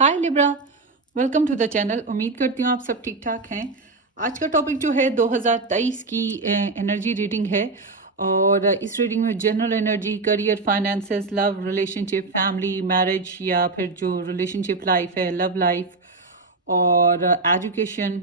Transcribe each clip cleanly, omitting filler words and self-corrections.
Hi Libra, welcome to the channel. उम्मीद करती हूँ आप सब ठीक ठाक हैं। आज का टॉपिक जो है 2023 की एनर्जी रीडिंग है और इस रीडिंग में general energy, career, finances, love, relationship, family, marriage या फिर जो रिलेशनशिप लाइफ है, लव लाइफ और एजुकेशन,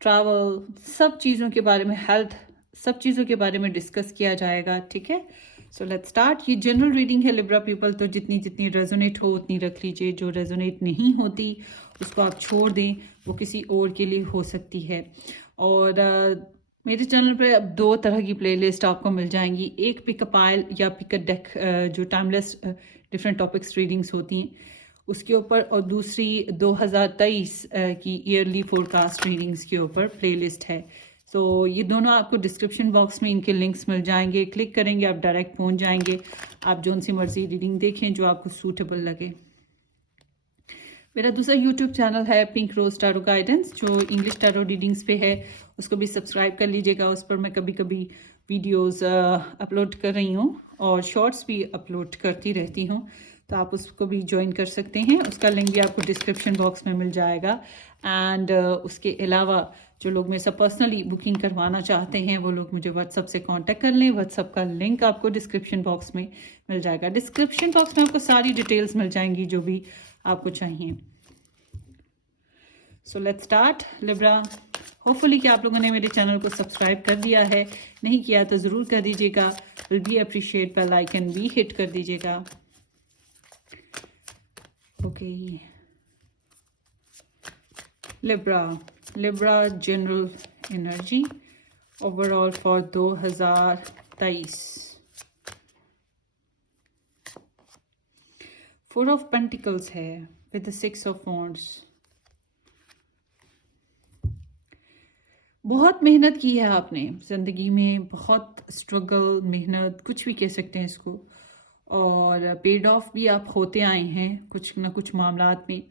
ट्रैवल, सब चीज़ों के बारे में, हेल्थ, सब चीज़ों के बारे में डिस्कस किया जाएगा। ठीक है, सो लेट्स स्टार्ट। ये जनरल रीडिंग है लिब्रा पीपल, तो जितनी जितनी रेजोनेट हो उतनी रख लीजिए। जो रेजोनेट नहीं होती उसको आप छोड़ दें, वो किसी और के लिए हो सकती है। और मेरे चैनल पे अब दो तरह की प्लेलिस्ट आपको मिल जाएंगी, एक पिक अ पाइल या पिक अ डेक, जो टाइमलेस डिफरेंट टॉपिक्स रीडिंग्स होती हैं उसके ऊपर, और दूसरी 2023 की ईयरली फोरकास्ट रीडिंग्स के ऊपर प्लेलिस्ट है। सो ये दोनों आपको डिस्क्रिप्शन बॉक्स में इनके लिंक्स मिल जाएंगे, क्लिक करेंगे आप डायरेक्ट पहुंच जाएंगे। आप जो सी मर्जी रीडिंग देखें जो आपको सूटेबल लगे। मेरा दूसरा यूट्यूब चैनल है पिंक रोज टैरो गाइडेंस, जो इंग्लिश टैरो रीडिंग्स पे है, उसको भी सब्सक्राइब कर लीजिएगा। उस पर मैं कभी कभी वीडियोस अपलोड कर रही हूँ और शॉर्ट्स भी अपलोड करती रहती हूँ, तो आप उसको भी ज्वाइन कर सकते हैं। उसका लिंक भी आपको डिस्क्रिप्शन बॉक्स में मिल जाएगा। एंड उसके अलावा जो लोग मेरे से पर्सनली बुकिंग करवाना चाहते हैं वो लोग मुझे व्हाट्सअप से कांटेक्ट कर लें। व्हाट्सअप का लिंक आपको डिस्क्रिप्शन बॉक्स में मिल जाएगा। डिस्क्रिप्शन बॉक्स में आपको सारी डिटेल्स मिल जाएंगी जो भी आपको चाहिए। So let's start Libra. Hopefully कि आप लोगों ने मेरे चैनल को सब्सक्राइब कर दिया है, नहीं किया तो ज़रूर कर दीजिएगा। Will be appreciate, bell icon भी हिट कर दीजिएगा। Okay Libra general energy overall for 2023। Four of pentacles है विद द 6 ऑफ वॉन्ड्स। बहुत मेहनत की है आपने ज़िंदगी में, बहुत स्ट्रगल, मेहनत, कुछ भी कह सकते हैं इसको, और पेड ऑफ भी आप होते आए हैं कुछ ना कुछ मामलात में।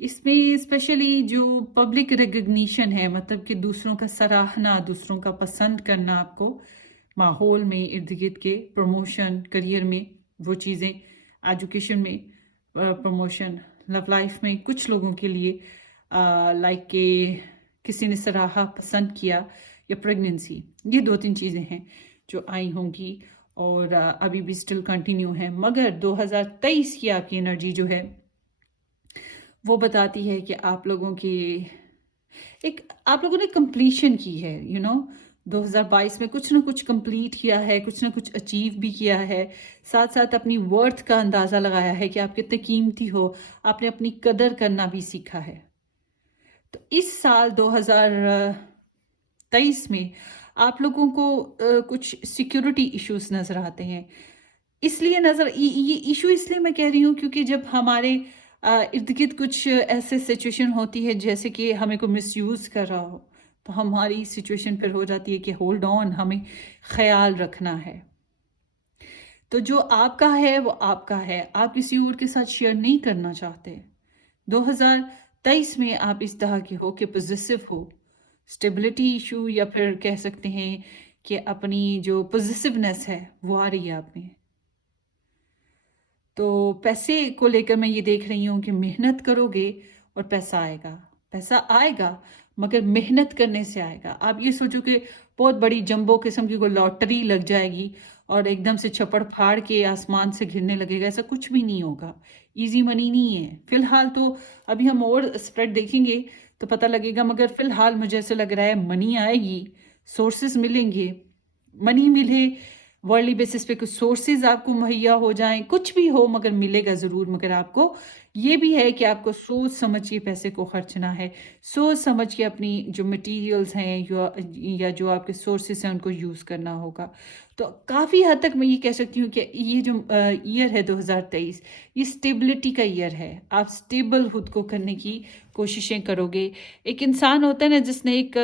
इसमें स्पेशली जो पब्लिक रिकग्निशन है, मतलब कि दूसरों का सराहना, दूसरों का पसंद करना, आपको माहौल में, इर्द गिर्द के, प्रमोशन, करियर में वो चीज़ें, एजुकेशन में प्रमोशन, लव लाइफ में कुछ लोगों के लिए लाइक के किसी ने सराहा, पसंद किया, या प्रेगनेंसी, ये दो तीन चीज़ें हैं जो आई होंगी और अभी भी स्टिल कंटिन्यू है। मगर 2023 की आपकी एनर्जी जो है वो बताती है कि आप लोगों की आप लोगों ने कंप्लीशन की है। 2022 में कुछ ना कुछ कंप्लीट किया है, कुछ ना कुछ अचीव भी किया है, साथ साथ अपनी वर्थ का अंदाज़ा लगाया है कि आप कितने कीमती हो। आपने अपनी कदर करना भी सीखा है। तो इस साल 2023 में आप लोगों को कुछ सिक्योरिटी इश्यूज नज़र आते हैं। इसलिए ये इशू इसलिए मैं कह रही हूँ क्योंकि जब हमारे इर्द गिर्द कुछ ऐसे सिचुएशन होती है जैसे कि हमें कोई मिसयूज़ कर रहा हो, तो हमारी सिचुएशन फिर हो जाती है कि होल्ड ऑन, हमें ख्याल रखना है। तो जो आपका है वो आपका है, आप किसी और के साथ शेयर नहीं करना चाहते। 2023 में आप इस तरह के हो कि पॉजिटिव हो, स्टेबिलिटी इशू या फिर कह सकते हैं कि अपनी जो पॉजिटिवनेस है वो आ रही है आप में। तो पैसे को लेकर मैं ये देख रही हूँ कि मेहनत करोगे और पैसा आएगा। पैसा आएगा मगर मेहनत करने से आएगा। आप ये सोचो कि बहुत बड़ी जंबो किस्म की कोई लॉटरी लग जाएगी और एकदम से छप्पड़ फाड़ के आसमान से गिरने लगेगा, ऐसा कुछ भी नहीं होगा। इजी मनी नहीं है फिलहाल। तो अभी हम और स्प्रेड देखेंगे तो पता लगेगा, मगर फिलहाल मुझे ऐसा लग रहा है मनी आएगी, सोर्सेज मिलेंगे, मनी मिले, वर्ल्डली बेसिस पे कुछ सोर्सेज आपको मुहैया हो जाएं, कुछ भी हो मगर मिलेगा ज़रूर। मगर आपको ये भी है कि आपको सोच समझ के पैसे को खर्चना है, सोच समझ के अपनी जो मटेरियल्स हैं या जो आपके सोर्सेज हैं उनको यूज़ करना होगा। तो काफ़ी हद तक मैं ये कह सकती हूँ कि ये जो ईयर है 2023, ये स्टेबिलिटी का ईयर है। आप स्टेबल खुद को करने की कोशिशें करोगे। एक इंसान होता है ना जिसने एक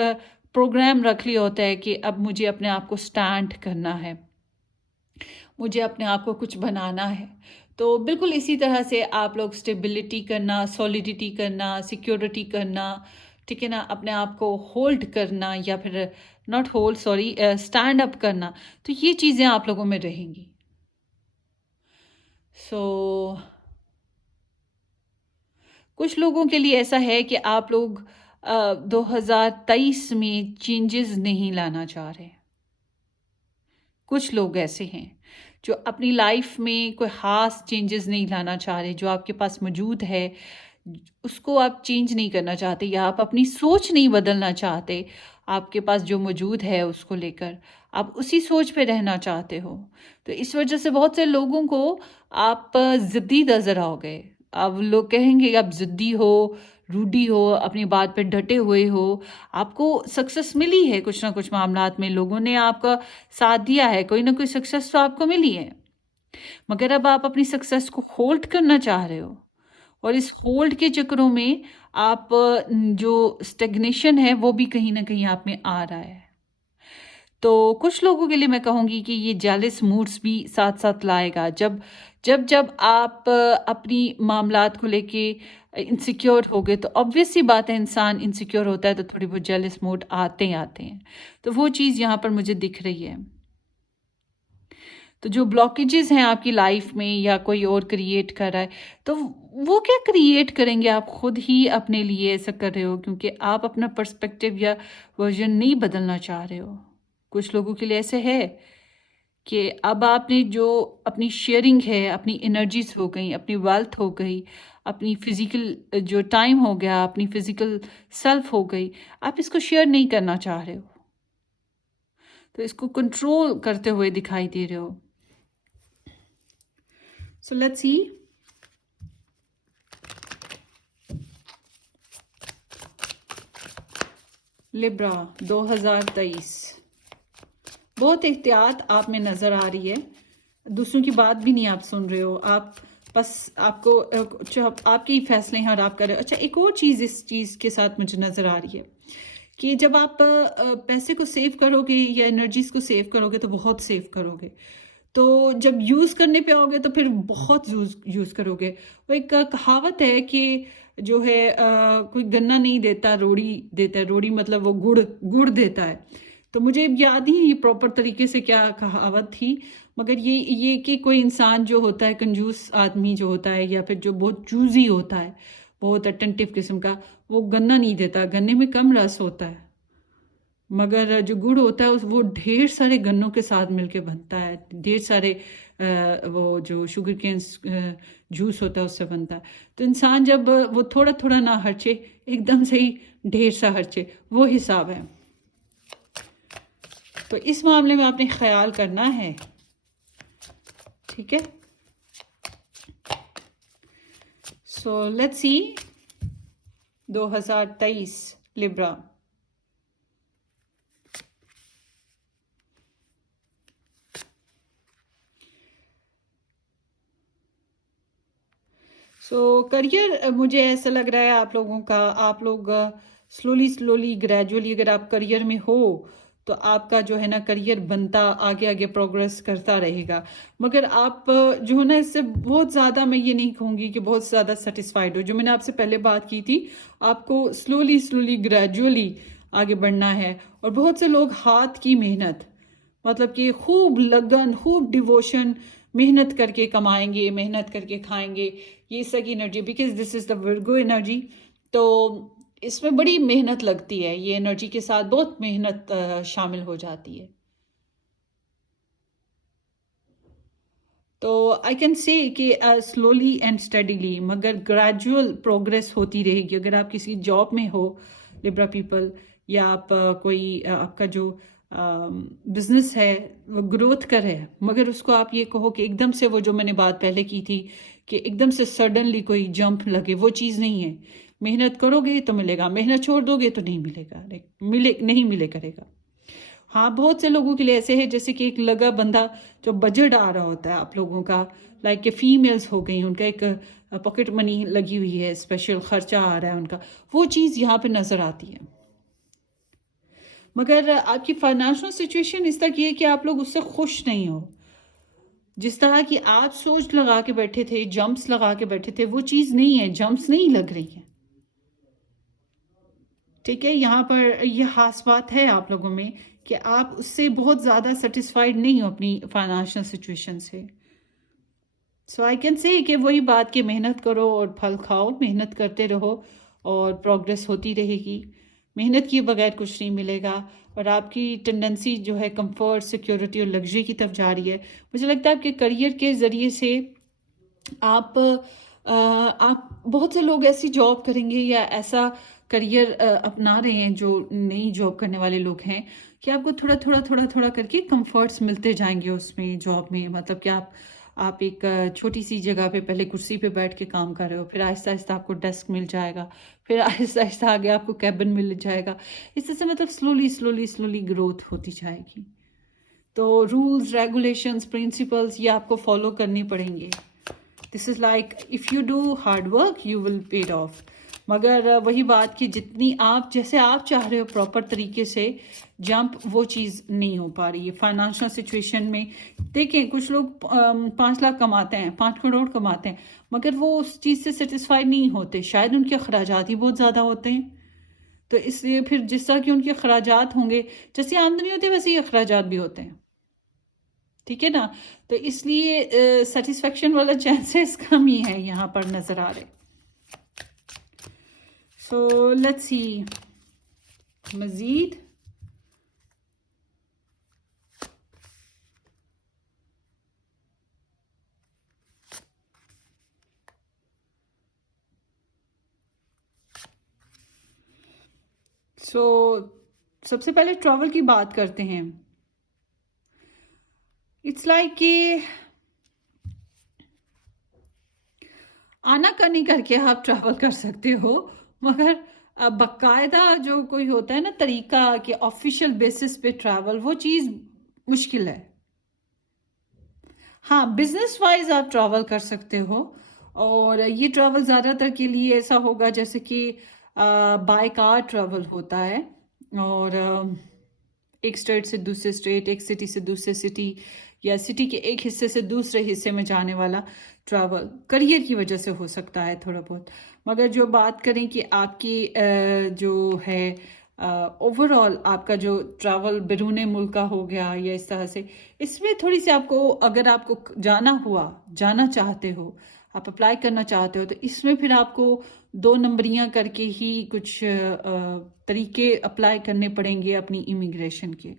प्रोग्राम रख लिया होता है कि अब मुझे अपने आप को स्टैंड करना है, मुझे अपने आप को कुछ बनाना है। तो बिल्कुल इसी तरह से आप लोग स्टेबिलिटी करना, सॉलिडिटी करना, सिक्योरिटी करना, ठीक है ना, अपने आप को होल्ड करना या फिर not hold, sorry, stand up करना, तो ये चीज़ें आप लोगों में रहेंगी। सो कुछ लोगों के लिए ऐसा है कि आप लोग 2023 में चेंजेस नहीं लाना चाह रहे। कुछ लोग ऐसे हैं जो अपनी लाइफ में कोई ख़ास चेंजेस नहीं लाना चाह रहे, जो आपके पास मौजूद है उसको आप चेंज नहीं करना चाहते, या आप अपनी सोच नहीं बदलना चाहते। आपके पास जो मौजूद है उसको लेकर आप उसी सोच पे रहना चाहते हो। तो इस वजह से बहुत से लोगों को आप ज़िद्दी नज़र आओगे। अब लोग कहेंगे आप ज़िद्दी हो, रूडी हो, अपनी बात पे डटे हुए हो। आपको सक्सेस मिली है कुछ ना कुछ मामलात में, लोगों ने आपका साथ दिया है, कोई ना कोई सक्सेस तो आपको मिली है। मगर अब आप अपनी सक्सेस को होल्ड करना चाह रहे हो, और इस होल्ड के चक्करों में आप जो स्टेग्नेशन है वो भी कहीं न कहीं आप में आ रहा है। तो कुछ लोगों के लिए मैं कहूँगी कि ये जेलस मूड्स भी साथ-साथ लाएगा। जब आप अपनी मामलात को लेके इनसिक्योर होगे, तो ऑब्वियस सी बात है, इंसान इनसिक्योर होता है तो थोड़ी बहुत जेलस मूड आते ही आते हैं। तो वो चीज़ यहाँ पर मुझे दिख रही है। तो जो ब्लॉकेजेस हैं आपकी लाइफ में या कोई और क्रिएट कर रहा है, तो वो क्या क्रिएट करेंगे, आप खुद ही अपने लिए ऐसा कर रहे हो क्योंकि आप अपना पर्सपेक्टिव या वर्जन नहीं बदलना चाह रहे हो। कुछ लोगों के लिए ऐसे है कि अब आपने जो अपनी शेयरिंग है, अपनी एनर्जीज हो गई, अपनी वेल्थ हो गई, अपनी फिजिकल जो टाइम हो गया, अपनी फिजिकल सेल्फ हो गई, आप इसको शेयर नहीं करना चाह रहे हो। तो इसको कंट्रोल करते हुए दिखाई दे रहे हो। So let's see. लिब्रा 2023, बहुत एहतियात आप में नज़र आ रही है। दूसरों की बात भी नहीं आप सुन रहे हो, आप बस आपको आपके ही फैसले हैं और आप कर रहे हो। अच्छा, एक और चीज़ इस चीज़ के साथ मुझे नज़र आ रही है कि जब आप पैसे को सेव करोगे या एनर्जीज को सेव करोगे तो बहुत सेव करोगे, तो जब यूज़ करने पे आओगे तो फिर बहुत यूज़ करोगे। वो एक कहावत है कि जो है कोई गन्ना नहीं देता, रोड़ी देता है। रोड़ी मतलब वो गुड़ गुड़ देता है। तो मुझे याद नहीं है ये प्रॉपर तरीके से क्या कहावत थी, मगर ये कि कोई इंसान जो होता है, कंजूस आदमी जो होता है या फिर जो बहुत चूज़ी होता है, बहुत अटेंटिव किस्म का, वो गन्ना नहीं देता। गन्ने में कम रस होता है, मगर जो गुड़ होता है वो ढेर सारे गन्नों के साथ मिलके बनता है। ढेर सारे वो जो शुगर केन जूस होता है उससे बनता है। तो इंसान जब वो थोड़ा थोड़ा ना खर्चे, एकदम से ही ढेर सा खर्चे, वो हिसाब है। तो इस मामले में आपने ख्याल करना है, ठीक है। सो लेट्स सी 2023 लिब्रा। करियर मुझे ऐसा लग रहा है आप लोगों का, आप लोग स्लोली ग्रेजुअली अगर आप करियर में हो तो आपका जो है ना करियर बनता आगे आगे प्रोग्रेस करता रहेगा। मगर आप जो है ना इससे बहुत ज़्यादा, मैं ये नहीं कहूँगी कि बहुत ज़्यादा सेटिस्फाइड हो। जो मैंने आपसे पहले बात की थी, आपको स्लोली ग्रेजुअली आगे बढ़ना है। और बहुत से लोग हाथ की मेहनत, मतलब कि खूब लगन, खूब डिवोशन, मेहनत करके कमाएंगे, मेहनत करके खाएंगे, ये सही energy, because this is the Virgo energy. तो इसमें बड़ी मेहनत लगती है, ये एनर्जी के साथ बहुत मेहनत शामिल हो जाती है। तो आई कैन से कि स्लोली एंड स्टडीली, मगर ग्रेजुअल प्रोग्रेस होती रहेगी। अगर आप किसी जॉब में हो लिब्रा पीपल, या आप कोई आपका जो बिजनेस है वो ग्रोथ कर है, मगर उसको आप ये कहो कि एकदम से, वो जो मैंने बात पहले की थी कि एकदम से सडनली कोई जंप लगे, वो चीज़ नहीं है। मेहनत करोगे तो मिलेगा, मेहनत छोड़ दोगे तो नहीं मिलेगा, नहीं मिले करेगा। हाँ, बहुत से लोगों के लिए ऐसे है जैसे कि एक लगा बंदा जो बजट आ रहा होता है आप लोगों का, लाइक के फीमेल्स हो गई, उनका एक पॉकेट मनी लगी हुई है, स्पेशल खर्चा आ रहा है उनका, वो चीज़ यहाँ पे नज़र आती है। मगर आपकी फाइनेंशियल सिचुएशन इस तक ये कि आप लोग उससे खुश नहीं हो। जिस तरह की आप सोच लगा के बैठे थे, जंप्स लगा के बैठे थे, वो चीज़ नहीं है, जंप्स नहीं लग रही है, ठीक है। यहाँ पर यह खास बात है आप लोगों में कि आप उससे बहुत ज़्यादा सेटिस्फाइड नहीं हो अपनी फाइनेंशियल सिचुएशन से। सो आई कैन से कि वही बात कि मेहनत करो और फल खाओ, मेहनत करते रहो और प्रोग्रेस होती रहेगी। मेहनत किए बगैर कुछ नहीं मिलेगा और आपकी टेंडेंसी जो है कंफर्ट, सिक्योरिटी और लग्जरी की तरफ जा रही है। मुझे लगता है आपके करियर के ज़रिए से आप बहुत से लोग ऐसी जॉब करेंगे या ऐसा करियर अपना रहे हैं जो नई जॉब करने वाले लोग हैं कि आपको थोड़ा थोड़ा थोड़ा थोड़ा करके कंफर्ट्स मिलते जाएंगे उसमें जॉब में। मतलब कि आप एक छोटी सी जगह पे पहले कुर्सी पे बैठ के काम कर रहे हो, फिर आहिस्ता आहिस्ता आपको डेस्क मिल जाएगा, फिर आहिस्ता आहिस्ता आगे आपको कैबिन मिल जाएगा। इस तरह से मतलब स्लोली स्लोली स्लोली ग्रोथ होती जाएगी। तो रूल्स, रेगुलेशंस, प्रिंसिपल्स ये आपको फॉलो करनी पड़ेंगे। This is like if you do hard work you will paid of. मगर वही बात कि जितनी आप जैसे आप चाह रहे हो प्रॉपर तरीके से जंप, वो चीज़ नहीं हो पा रही है फाइनेंशियल सिचुएशन में। देखें कुछ लोग 5 लाख कमाते हैं, 5 करोड़ कमाते हैं, मगर वो उस चीज़ से सेटिस्फाइड नहीं होते। शायद उनके अखराजात ही बहुत ज़्यादा होते हैं। तो इसलिए फिर जिस तरह के उनके अखराजात होंगे, जैसी आमदनी होती है वैसे ही अखराजात भी होते हैं। ठीक है ना? तो इसलिए सेटिस्फेक्शन वाला चांसेस कम ही है यहाँ पर नज़र आ रहे। सो लेट्स सी मज़ीद। सो सबसे पहले ट्रैवल की बात करते हैं। इट्स लाइक कि आना करनी करके आप ट्रैवल कर सकते हो, मगर बाकायदा जो कोई होता है ना तरीका कि ऑफिशियल बेसिस पे ट्रैवल, वो चीज़ मुश्किल है। हाँ, बिजनेस वाइज आप ट्रैवल कर सकते हो और ये ट्रैवल ज़्यादातर के लिए ऐसा होगा जैसे कि बाय कार ट्रैवल होता है और एक स्टेट से दूसरे स्टेट, एक सिटी से दूसरे सिटी या सिटी के एक हिस्से से दूसरे हिस्से में जाने वाला ट्रैवल करियर की वजह से हो सकता है थोड़ा बहुत। मगर जो बात करें कि आपकी जो है ओवरऑल आपका जो ट्रैवल बैरून मुल्क का हो गया या इस तरह से, इसमें थोड़ी सी आपको अगर आपको जाना चाहते हो, आप अप्लाई करना चाहते हो, तो इसमें फिर आपको 2 नंबरियां करके ही कुछ तरीके अप्लाई करने पड़ेंगे अपनी इमिग्रेशन के।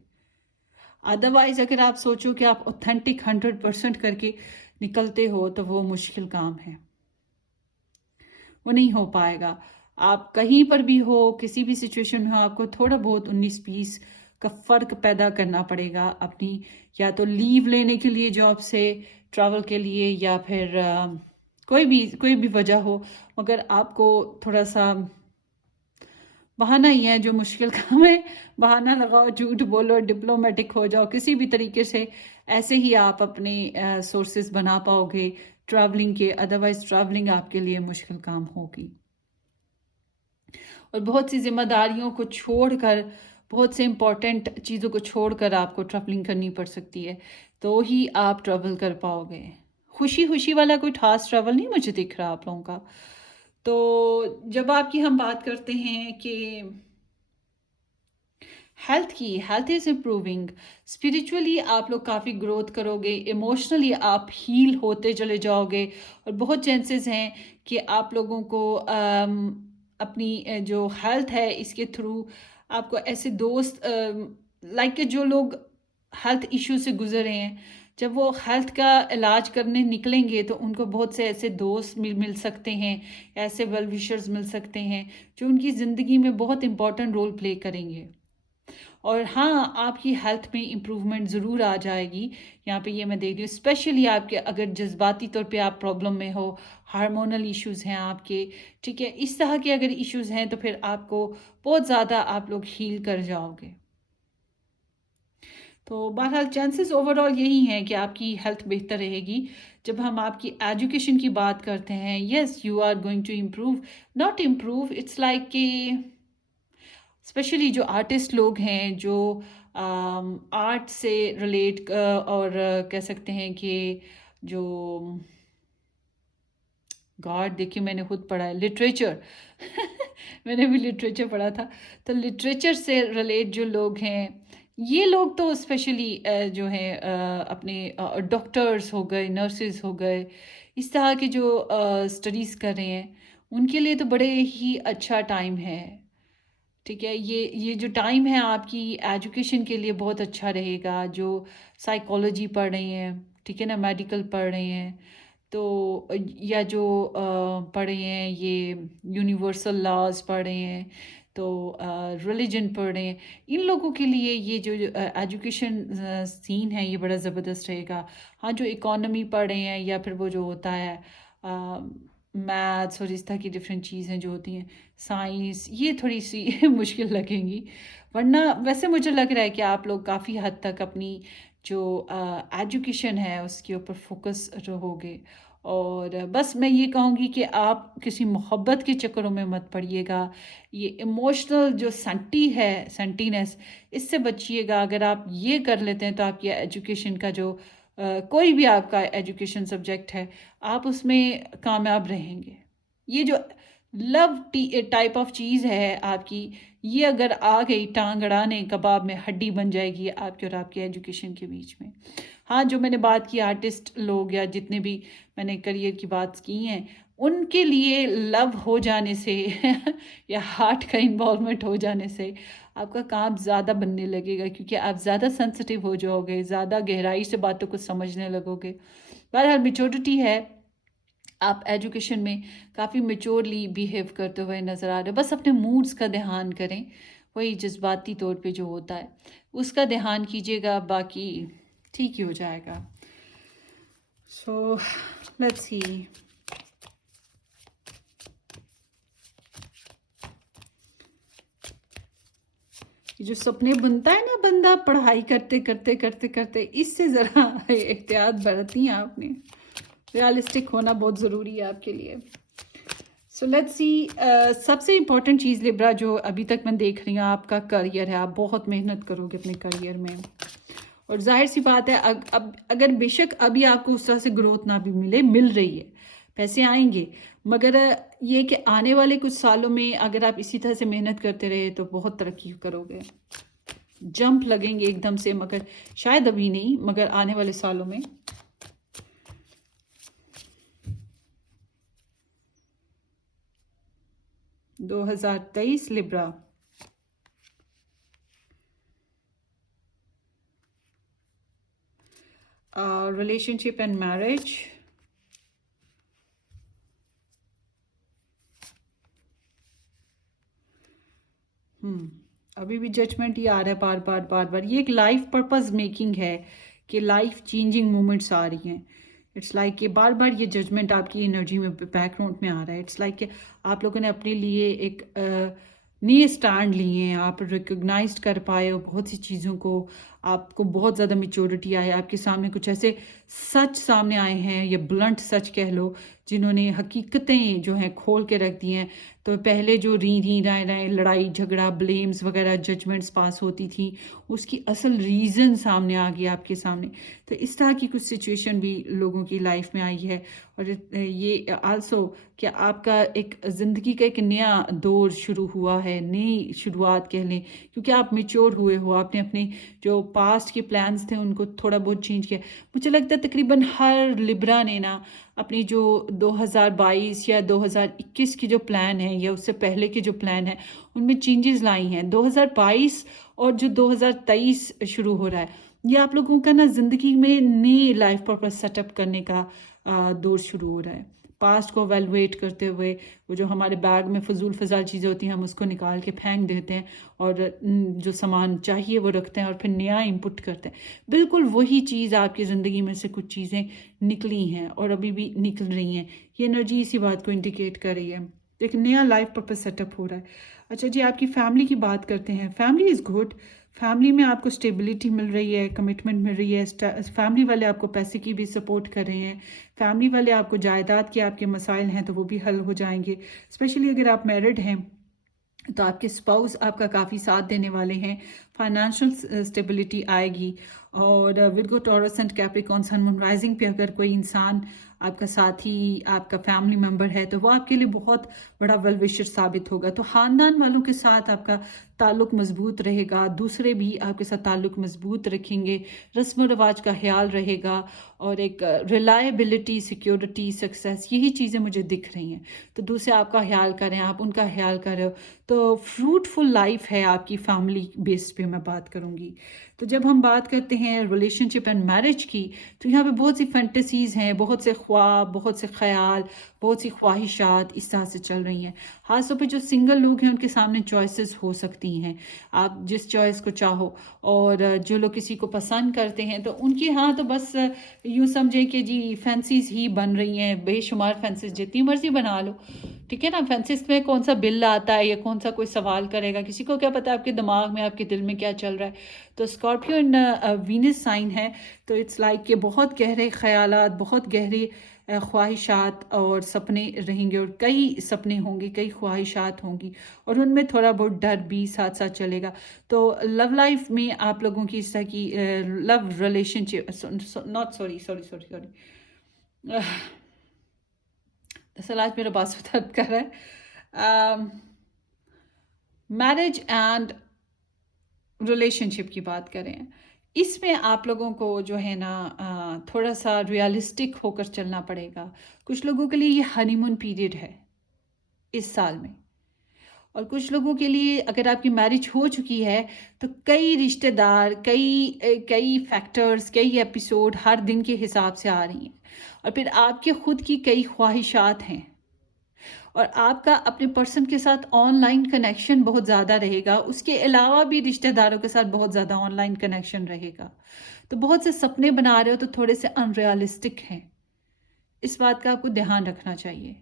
अदरवाइज अगर आप सोचो कि आप ऑथेंटिक 100% करके निकलते हो तो वो मुश्किल काम है, वो नहीं हो पाएगा। आप कहीं पर भी हो, किसी भी सिचुएशन में हो, आपको थोड़ा बहुत 19-20 का फ़र्क पैदा करना पड़ेगा अपनी, या तो लीव लेने के लिए जॉब से ट्रैवल के लिए, या फिर कोई भी वजह हो, मगर आपको थोड़ा सा बहाना ही है जो मुश्किल काम है। बहाना लगाओ, झूठ बोलो, डिप्लोमेटिक हो जाओ किसी भी तरीके से, ऐसे ही आप अपने सोर्सेज बना पाओगे ट्रैवलिंग के। अदरवाइज ट्रैवलिंग आपके लिए मुश्किल काम होगी और बहुत सी जिम्मेदारियों को छोड़कर, बहुत से इम्पोर्टेंट चीज़ों को छोड़कर आपको ट्रैवलिंग करनी पड़ सकती है, तो ही आप ट्रैवल कर पाओगे। खुशी खुशी वाला कोई खास ट्रैवल नहीं मुझे दिख रहा आप लोगों का। तो जब आपकी हम बात करते हैं कि हेल्थ इज़ इम्प्रूविंग, स्पिरिचुअली आप लोग काफ़ी ग्रोथ करोगे, इमोशनली आप हील होते चले जाओगे और बहुत चांसेस हैं कि आप लोगों को अपनी जो हेल्थ है इसके थ्रू आपको ऐसे दोस्त लाइक के जो लोग हेल्थ इश्यू से गुजर रहे हैं, जब वो हेल्थ का इलाज करने निकलेंगे तो उनको बहुत से ऐसे दोस्त मिल सकते हैं, ऐसे वेल विशर्स मिल सकते हैं जो उनकी ज़िंदगी में बहुत इंपॉर्टेंट रोल प्ले करेंगे। और हाँ, आपकी हेल्थ में इम्प्रूवमेंट ज़रूर आ जाएगी। यहाँ पे ये मैं देख रही हूँ, स्पेशली आपके अगर जज़्बाती तौर पे आप प्रॉब्लम में हो, हार्मोनल इश्यूज़ हैं आपके, ठीक है, इस तरह के अगर इश्यूज़ हैं तो फिर आपको बहुत ज़्यादा आप लोग हील कर जाओगे। तो बहरहाल चांसेस ओवरऑल यही हैं कि आपकी हेल्थ बेहतर रहेगी। जब हम आपकी एजुकेशन की बात करते हैं, yes you are going to improve, not improve, it's like कि स्पेशली जो आर्टिस्ट लोग हैं जो आर्ट से रिलेट और कह सकते हैं कि जो गॉड, देखिए मैंने खुद पढ़ा है लिटरेचर मैंने भी लिटरेचर पढ़ा था, तो लिटरेचर से रिलेट जो लोग हैं ये लोग तो स्पेशली जो है अपने डॉक्टर्स हो गए, नर्सेस हो गए, इस तरह के जो स्टडीज़ कर रहे हैं, उनके लिए तो बड़े ही अच्छा टाइम है। ठीक है, ये जो टाइम है आपकी एजुकेशन के लिए बहुत अच्छा रहेगा। जो साइकोलॉजी पढ़ रहे हैं, ठीक है ना, मेडिकल पढ़ रहे हैं, तो या जो पढ़ रहे हैं ये यूनिवर्सल लॉज पढ़ रहे हैं, तो रिलीजन पढ़ रहे हैं, इन लोगों के लिए ये जो एजुकेशन सीन है ये बड़ा ज़बरदस्त रहेगा। हाँ, जो इकोनॉमी पढ़ रहे हैं या फिर वो जो होता है मैथ्स और इस तरह की डिफरेंट चीज़ें जो होती हैं, साइंस, ये थोड़ी सी मुश्किल लगेंगी। वरना वैसे मुझे लग रहा है कि आप लोग काफ़ी हद तक अपनी जो एजुकेशन है उसके ऊपर फोकस रहोगे। और बस मैं ये कहूँगी कि आप किसी मोहब्बत के चक्करों में मत पड़िएगा। ये इमोशनल जो संटी है, सेंटीनेस, इससे बचिएगा। अगर आप ये कर लेते हैं तो आपकी एजुकेशन का जो कोई भी आपका एजुकेशन सब्जेक्ट है, आप उसमें कामयाब रहेंगे। ये जो लव टाइप ऑफ चीज़ है आपकी, ये अगर आ गई टांग अड़ाने, कबाब में हड्डी बन जाएगी आपके और आपके एजुकेशन के बीच में। हाँ, जो मैंने बात की आर्टिस्ट लोग या जितने भी मैंने करियर की बात की हैं, उनके लिए लव हो जाने से या हार्ट का इन्वॉल्वमेंट हो जाने से आपका काम ज़्यादा बनने लगेगा, क्योंकि आप ज़्यादा सेंसिटिव हो जाओगे, ज़्यादा गहराई से बातों को समझने लगोगे। बहरहाल मेच्योरिटी है, आप एजुकेशन में काफ़ी मेच्योरली बिहेव करते हुए नज़र आ रहे हो। बस अपने मूड्स का ध्यान करें, वही जज्बाती तौर पे जो होता है उसका ध्यान कीजिएगा, बाकी ठीक ही हो जाएगा। सो लेट्स सी। ये जो सपने बुनता है ना बंदा पढ़ाई करते करते करते करते, इससे ज़रा एहतियात बरतनी है आपने। रियलिस्टिक होना बहुत ज़रूरी है आपके लिए। सो लेट्स सी। सबसे इम्पॉर्टेंट चीज़ लिब्रा जो अभी तक मैं देख रही हूँ, आपका करियर है। आप बहुत मेहनत करोगे अपने करियर में, और जाहिर सी बात है अब अगर बेशक अभी आपको उस तरह से ग्रोथ ना भी मिले, मिल रही है, पैसे आएंगे, मगर ये कि आने वाले कुछ सालों में अगर आप इसी तरह से मेहनत करते रहे तो बहुत तरक्की करोगे। जंप लगेंगे एकदम से, मगर शायद अभी नहीं, मगर आने वाले सालों में। दो 2023 लिब्रा। Relationship and marriage. अभी भी जजमेंट ही आ रहा है बार बार बार बार। ये एक लाइफ पर्पस मेकिंग है कि लाइफ चेंजिंग मोमेंट्स आ रही हैं। इट्स लाइक कि बार बार ये जजमेंट आपकी एनर्जी में बैकग्राउंड में आ रहा है। इट्स लाइक कि आप लोगों ने अपने लिए एक नए स्टैंड लिए हैं, आप रिकग्नाइज कर पाए हो बहुत सी चीज़ों को, आपको बहुत ज़्यादा मेच्योरिटी आई, आपके सामने कुछ ऐसे सच सामने आए हैं, या ब्लंट सच कह लो, जिन्होंने हकीकतें जो हैं खोल के रख दी हैं। तो पहले जो री राय राय लड़ाई झगड़ा ब्लेम्स वगैरह जजमेंट्स पास होती थी, उसकी असल रीज़न सामने आ गया आपके सामने। तो इस तरह की कुछ सिचुएशन भी लोगों की लाइफ में आई है। और ये आल्सो कि आपका एक ज़िंदगी का एक नया दौर शुरू हुआ है, नई शुरुआत कह लें, क्योंकि आप मेच्योर हुए हो। आपने अपने जो पास्ट के प्लान्स थे उनको थोड़ा बहुत चेंज किया। मुझे लगता है तकरीबन हर लिब्रा ने ना अपनी जो 2022 या 2021 की जो प्लान है या उससे पहले के जो प्लान है उनमें चेंजेस लाई हैं। 2022 और जो 2023 शुरू हो रहा है, ये आप लोगों का ना ज़िंदगी में नई लाइफ पर्पस सेटअप करने का दौर शुरू हो रहा है। पास्ट को एवेलुएट करते हुए, वो जो हमारे बैग में फजूल फजाल चीज़ें होती हैं हम उसको निकाल के फेंक देते हैं, और जो सामान चाहिए वो रखते हैं और फिर नया इनपुट करते हैं। बिल्कुल वही चीज़ आपकी ज़िंदगी में से कुछ चीज़ें निकली हैं और अभी भी निकल रही हैं। ये एनर्जी इसी बात को इंडिकेट कर रही है। एक नया लाइफ पर्पस सेटअप हो रहा है। अच्छा जी, आपकी फैमिली की बात करते हैं। Family is good. फैमिली में आपको स्टेबिलिटी मिल रही है, कमिटमेंट मिल रही है। फैमिली वाले आपको पैसे की भी सपोर्ट कर रहे हैं। फैमिली वाले आपको जायदाद के आपके मसाइल हैं तो वो भी हल हो जाएंगे। स्पेशली अगर आप मैरिड हैं तो आपके स्पाउस आपका काफ़ी साथ देने वाले हैं। फाइनेंशियल स्टेबिलिटी आएगी। और Virgo Taurus and Capricorn sun moon rising पे अगर कोई इंसान आपका साथी, आपका फैमिली मेम्बर है, तो वो आपके लिए बहुत बड़ा वेल विशर साबित होगा। तो ख़ानदान वालों के साथ आपका ताल्लुक़ मज़बूत रहेगा, दूसरे भी आपके साथ ताल्लुक़ मज़बूत रखेंगे, रस्म व रिवाज का ख़्याल रहेगा और एक रिलायबिलिटी, सिक्योरिटी, सक्सेस, यही चीज़ें मुझे दिख रही हैं। तो दूसरे आपका ख़्याल करें, आप उनका ख़्याल कर रहे हो, तो फ्रूटफुल लाइफ़ है आपकी फैमिली बेस पे मैं बात करूँगी। तो जब हम बात करते हैं रिलेशनशिप एंड मैरिज की, तो यहाँ पे बहुत सी फैंटेसीज़ हैं, बहुत से ख्वाब, बहुत से ख़याल, बहुत सी ख्वाहिशात इस तरह से चल रही हैं। ख़ास तौर पे जो सिंगल लोग हैं उनके सामने चॉइसेस हो सकती हैं, आप जिस चॉइस को चाहो। और जो लोग किसी को पसंद करते हैं तो उनके यहाँ तो बस यूँ समझें कि जी फैंसीज़ ही बन रही हैं, बेशुमार फैंसीज़, जितनी मर्ज़ी बना लो, ठीक है ना। फैंसीज़ में कौन सा बिल आता है या कौन सा कोई सवाल करेगा, किसी को क्या पता आपके दिमाग में, आपके दिल में क्या चल रहा है। तो स्कॉर्पियो इन वीनस साइन है, तो इट्स लाइक कि बहुत गहरे ख़यालात, बहुत गहरी ख्वाहिशात और सपने रहेंगे, और कई सपने होंगे, कई ख्वाहिशात होंगी, और उनमें थोड़ा बहुत डर भी साथ साथ चलेगा। तो लव लाइफ में आप लोगों की इस तरह की love relationship, not sorry sorry sorry sorry दरअसल आज मेरा बात दर्द कर रहा है। मैरिज एंड रिलेशनशिप की बात करें, इसमें आप लोगों को जो है ना थोड़ा सा रियलिस्टिक होकर चलना पड़ेगा। कुछ लोगों के लिए ये हनीमून पीरियड है इस साल में, और कुछ लोगों के लिए अगर आपकी मैरिज हो चुकी है तो कई रिश्तेदार, कई फैक्टर्स, कई एपिसोड हर दिन के हिसाब से आ रही हैं, और फिर आपके खुद की कई ख्वाहिशात हैं, और आपका अपने पर्सन के साथ ऑनलाइन कनेक्शन बहुत ज़्यादा रहेगा। उसके अलावा भी रिश्तेदारों के साथ बहुत ज़्यादा ऑनलाइन कनेक्शन रहेगा। तो बहुत से सपने बना रहे हो तो थोड़े से अनरियलिस्टिक हैं, इस बात का आपको ध्यान रखना चाहिए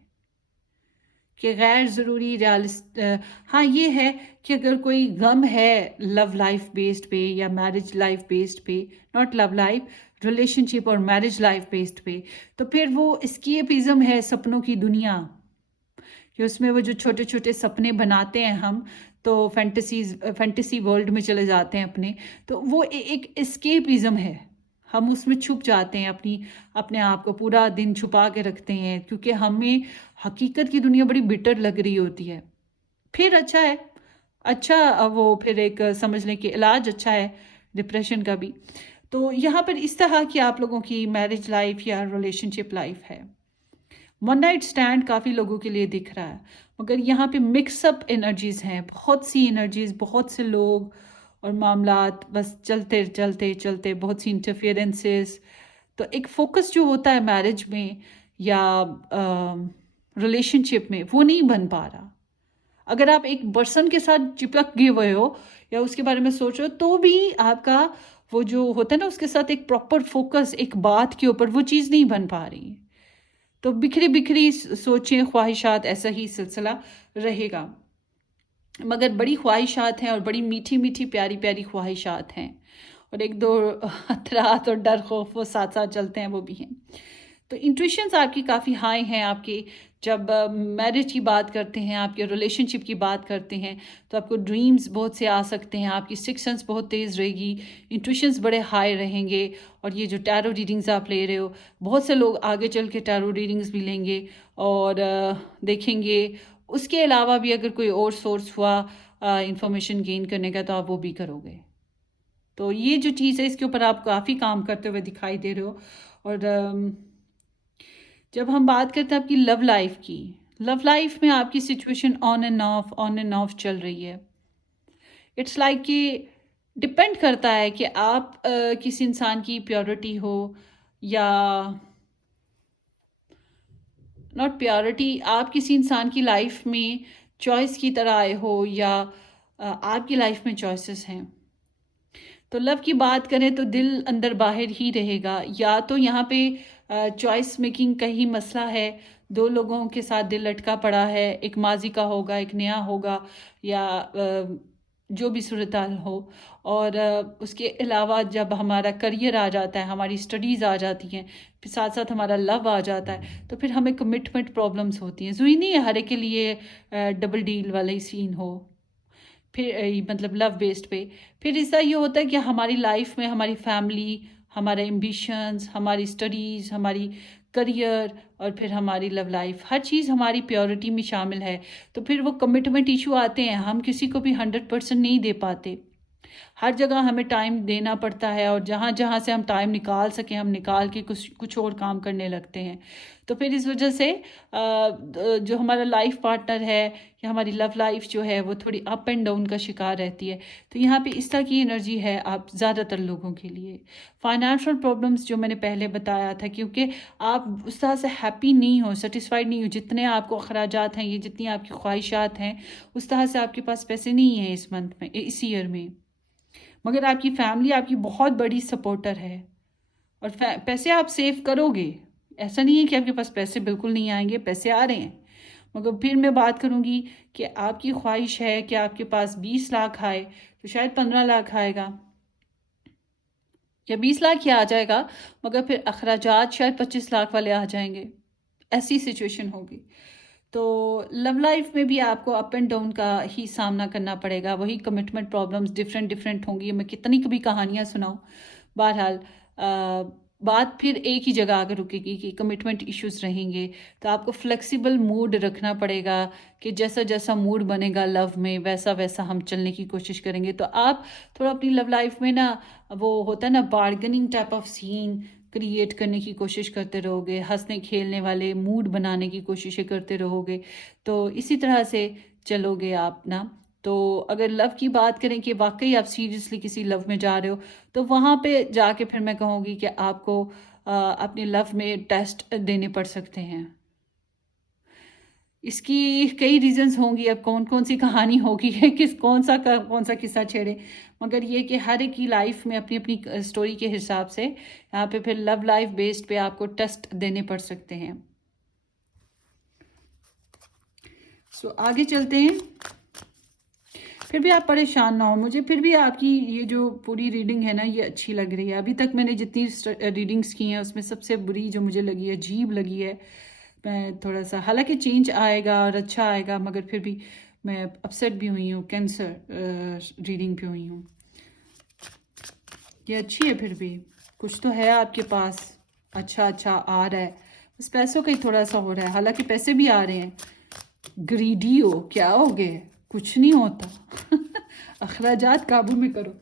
कि गैर ज़रूरी रियलिस्ट। हाँ ये है कि अगर कोई गम है लव लाइफ बेस्ड पे या मैरिज लाइफ बेस्ड पे, नॉट लव लाइफ, रिलेशनशिप और मैरिज लाइफ बेस्ड पे, तो फिर वो एस्केपिज्म है, सपनों की दुनिया, कि उसमें वो जो छोटे छोटे सपने बनाते हैं हम, तो फैंटेसी वर्ल्ड में चले जाते हैं अपने, तो वो एक एस्केपिज्म है। हम उसमें छुप जाते हैं, अपने आप को पूरा दिन छुपा के रखते हैं, क्योंकि हमें हकीकत की दुनिया बड़ी बिटर लग रही होती है। फिर अच्छा है, वो फिर एक समझ लें कि इलाज अच्छा है डिप्रेशन का भी। तो यहाँ पर इस तरह की आप लोगों की मैरिज लाइफ या रिलेशनशिप लाइफ है। वन नाइट स्टैंड काफ़ी लोगों के लिए दिख रहा है, मगर यहाँ पे मिक्सअप एनर्जीज हैं, बहुत सी एनर्जीज, बहुत से लोग और मामलात बस चलते चलते चलते, बहुत सी इंटरफेरेंसेस। तो एक फोकस जो होता है मैरिज में या रिलेशनशिप में, वो नहीं बन पा रहा। अगर आप एक पर्सन के साथ चिपक गए हुए हो या उसके बारे में सोच रहे हो, तो भी आपका वो जो होता है ना, उसके साथ एक प्रॉपर फोकस एक बात के ऊपर, वो चीज़ नहीं बन पा रही है। तो बिखरी बिखरी सोचें, ख्वाहिशात, ऐसा ही सिलसिला रहेगा। मगर बड़ी ख्वाहिशात हैं, और बड़ी मीठी मीठी प्यारी प्यारी ख्वाहिशात हैं, और एक दो अतरात और डर खौफ वो साथ साथ चलते हैं, वो भी हैं। तो इंट्यूशंस आपकी काफ़ी हाई हैं। आपकी जब मैरिज की बात करते हैं, आपके रिलेशनशिप की बात करते हैं, तो आपको ड्रीम्स बहुत से आ सकते हैं, आपकी सिक्स सेंस बहुत तेज़ रहेगी, इंट्यूशंस बड़े हाई रहेंगे। और ये जो टैरो रीडिंग्स आप ले रहे हो, बहुत से लोग आगे चल के टैरो रीडिंग्स भी लेंगे और देखेंगे। उसके अलावा भी अगर कोई और सोर्स हुआ इंफॉर्मेशन गेन करने का, तो आप वो भी करोगे। तो ये जो चीज़ है, इसके ऊपर आप काफ़ी काम करते हुए दिखाई दे रहे हो। और जब हम बात करते हैं आपकी लव लाइफ की, लव लाइफ में आपकी सिचुएशन ऑन एंड ऑफ चल रही है। इट्स लाइक कि डिपेंड करता है कि आप किस इंसान की प्योरिटी हो या नॉट प्योरिटी, आप किसी इंसान की लाइफ में चॉइस की तरह आए हो या आपकी लाइफ में चॉइसेस हैं। तो लव की बात करें तो दिल अंदर बाहर ही रहेगा, या तो यहाँ पे चॉइस मेकिंग का ही मसला है, दो लोगों के साथ दिल लटका पड़ा है, एक माजी का होगा, एक नया होगा, या जो भी सूरत हाल हो। और उसके अलावा जब हमारा करियर आ जाता है, हमारी स्टडीज़ आ जाती हैं, फिर साथ साथ हमारा लव आ जाता है, तो फिर हमें कमिटमेंट प्रॉब्लम्स होती हैं। ज़रूरी नहीं है हर एक के लिए डबल डील वाला ही सीन हो, फिर मतलब लव बेस्ड पे। फिर इसका ये होता है कि हमारी लाइफ में हमारी फैमिली, हमारे एम्बिशंस, हमारी स्टडीज़, हमारी करियर और फिर हमारी लव लाइफ, हर चीज़ हमारी प्योरिटी में शामिल है। तो फिर वो कमिटमेंट इशू आते हैं, हम किसी को भी 100% नहीं दे पाते। हर जगह हमें टाइम देना पड़ता है और जहाँ जहाँ से हम टाइम निकाल सकें हम निकाल के कुछ कुछ और काम करने लगते हैं। तो फिर इस वजह से जो हमारा लाइफ पार्टनर है या हमारी लव लाइफ जो है वो थोड़ी अप एंड डाउन का शिकार रहती है। तो यहाँ पे इस तरह की एनर्जी है आप ज़्यादातर लोगों के लिए। फाइनेंशियल प्रॉब्लम्स जो मैंने पहले बताया था, क्योंकि आप उस तरह से हैप्पी नहीं हो, सेटिस्फाइड नहीं हो, जितने आपको अखराजात हैं, ये जितनी आपकी ख्वाहिशात हैं, उस तरह से आपके पास पैसे नहीं हैं इस मंथ में, इस ईयर में। मगर आपकी फैमिली आपकी बहुत बड़ी सपोर्टर है और पैसे आप सेव करोगे। ऐसा नहीं है कि आपके पास पैसे बिल्कुल नहीं आएंगे, पैसे आ रहे हैं। मगर फिर मैं बात करूंगी कि आपकी ख्वाहिश है कि आपके पास 20 लाख आए, तो शायद 15 लाख आएगा या 20 लाख ही आ जाएगा, मगर फिर अखराजात शायद 25 लाख वाले आ जाएंगे। ऐसी सिचुएशन होगी। तो लव लाइफ में भी आपको अप एंड डाउन का ही सामना करना पड़ेगा, वही कमिटमेंट प्रॉब्लम्स डिफरेंट डिफरेंट होंगी। मैं कितनी कभी कहानियाँ सुनाऊँ। बहरहाल बात फिर एक ही जगह आकर रुकेगी कि कमिटमेंट इश्यूज रहेंगे। तो आपको फ्लेक्सिबल मूड रखना पड़ेगा कि जैसा जैसा मूड बनेगा लव में वैसा वैसा हम चलने की कोशिश करेंगे। तो आप थोड़ा अपनी लव लाइफ में ना, वो होता है ना bargaining type of scene create करने की कोशिश करते रहोगे, हंसने खेलने वाले मूड बनाने की कोशिशें करते रहोगे। तो इसी तरह से चलोगे आप ना। तो अगर लव की बात करें कि वाकई आप सीरियसली किसी लव में जा रहे हो, तो वहाँ पे जाके फिर मैं कहूँगी कि आपको अपनी लव में टेस्ट देने पड़ सकते हैं। इसकी कई रीजंस होंगी, अब कौन कौन सी कहानी होगी है किस कौन सा किस्सा छेड़े। मगर ये कि हर एक की लाइफ में अपनी अपनी स्टोरी के हिसाब से यहाँ पे फिर लव लाइफ बेस्ड पे आपको टेस्ट देने पड़ सकते हैं। सो आगे चलते हैं। फिर भी आप परेशान ना हो, मुझे फिर भी आपकी ये जो पूरी रीडिंग है ना ये अच्छी लग रही है। अभी तक मैंने जितनी रीडिंग्स की हैं उसमें सबसे बुरी जो मुझे लगी है, अजीब लगी है। मैं थोड़ा सा, हालांकि चेंज आएगा और अच्छा आएगा, मगर फिर भी मैं अपसेट भी हुई हूँ, कैंसर रीडिंग पे हुई हूँ। ये अच्छी है, फिर भी कुछ तो है आपके पास, अच्छा अच्छा आ रहा है। बस पैसों का ही थोड़ा सा हो रहा है, हालांकि पैसे भी आ रहे हैं। ग्रीडी हो, क्या हो गए, कुछ नहीं होता। अखराजात काबू में करो।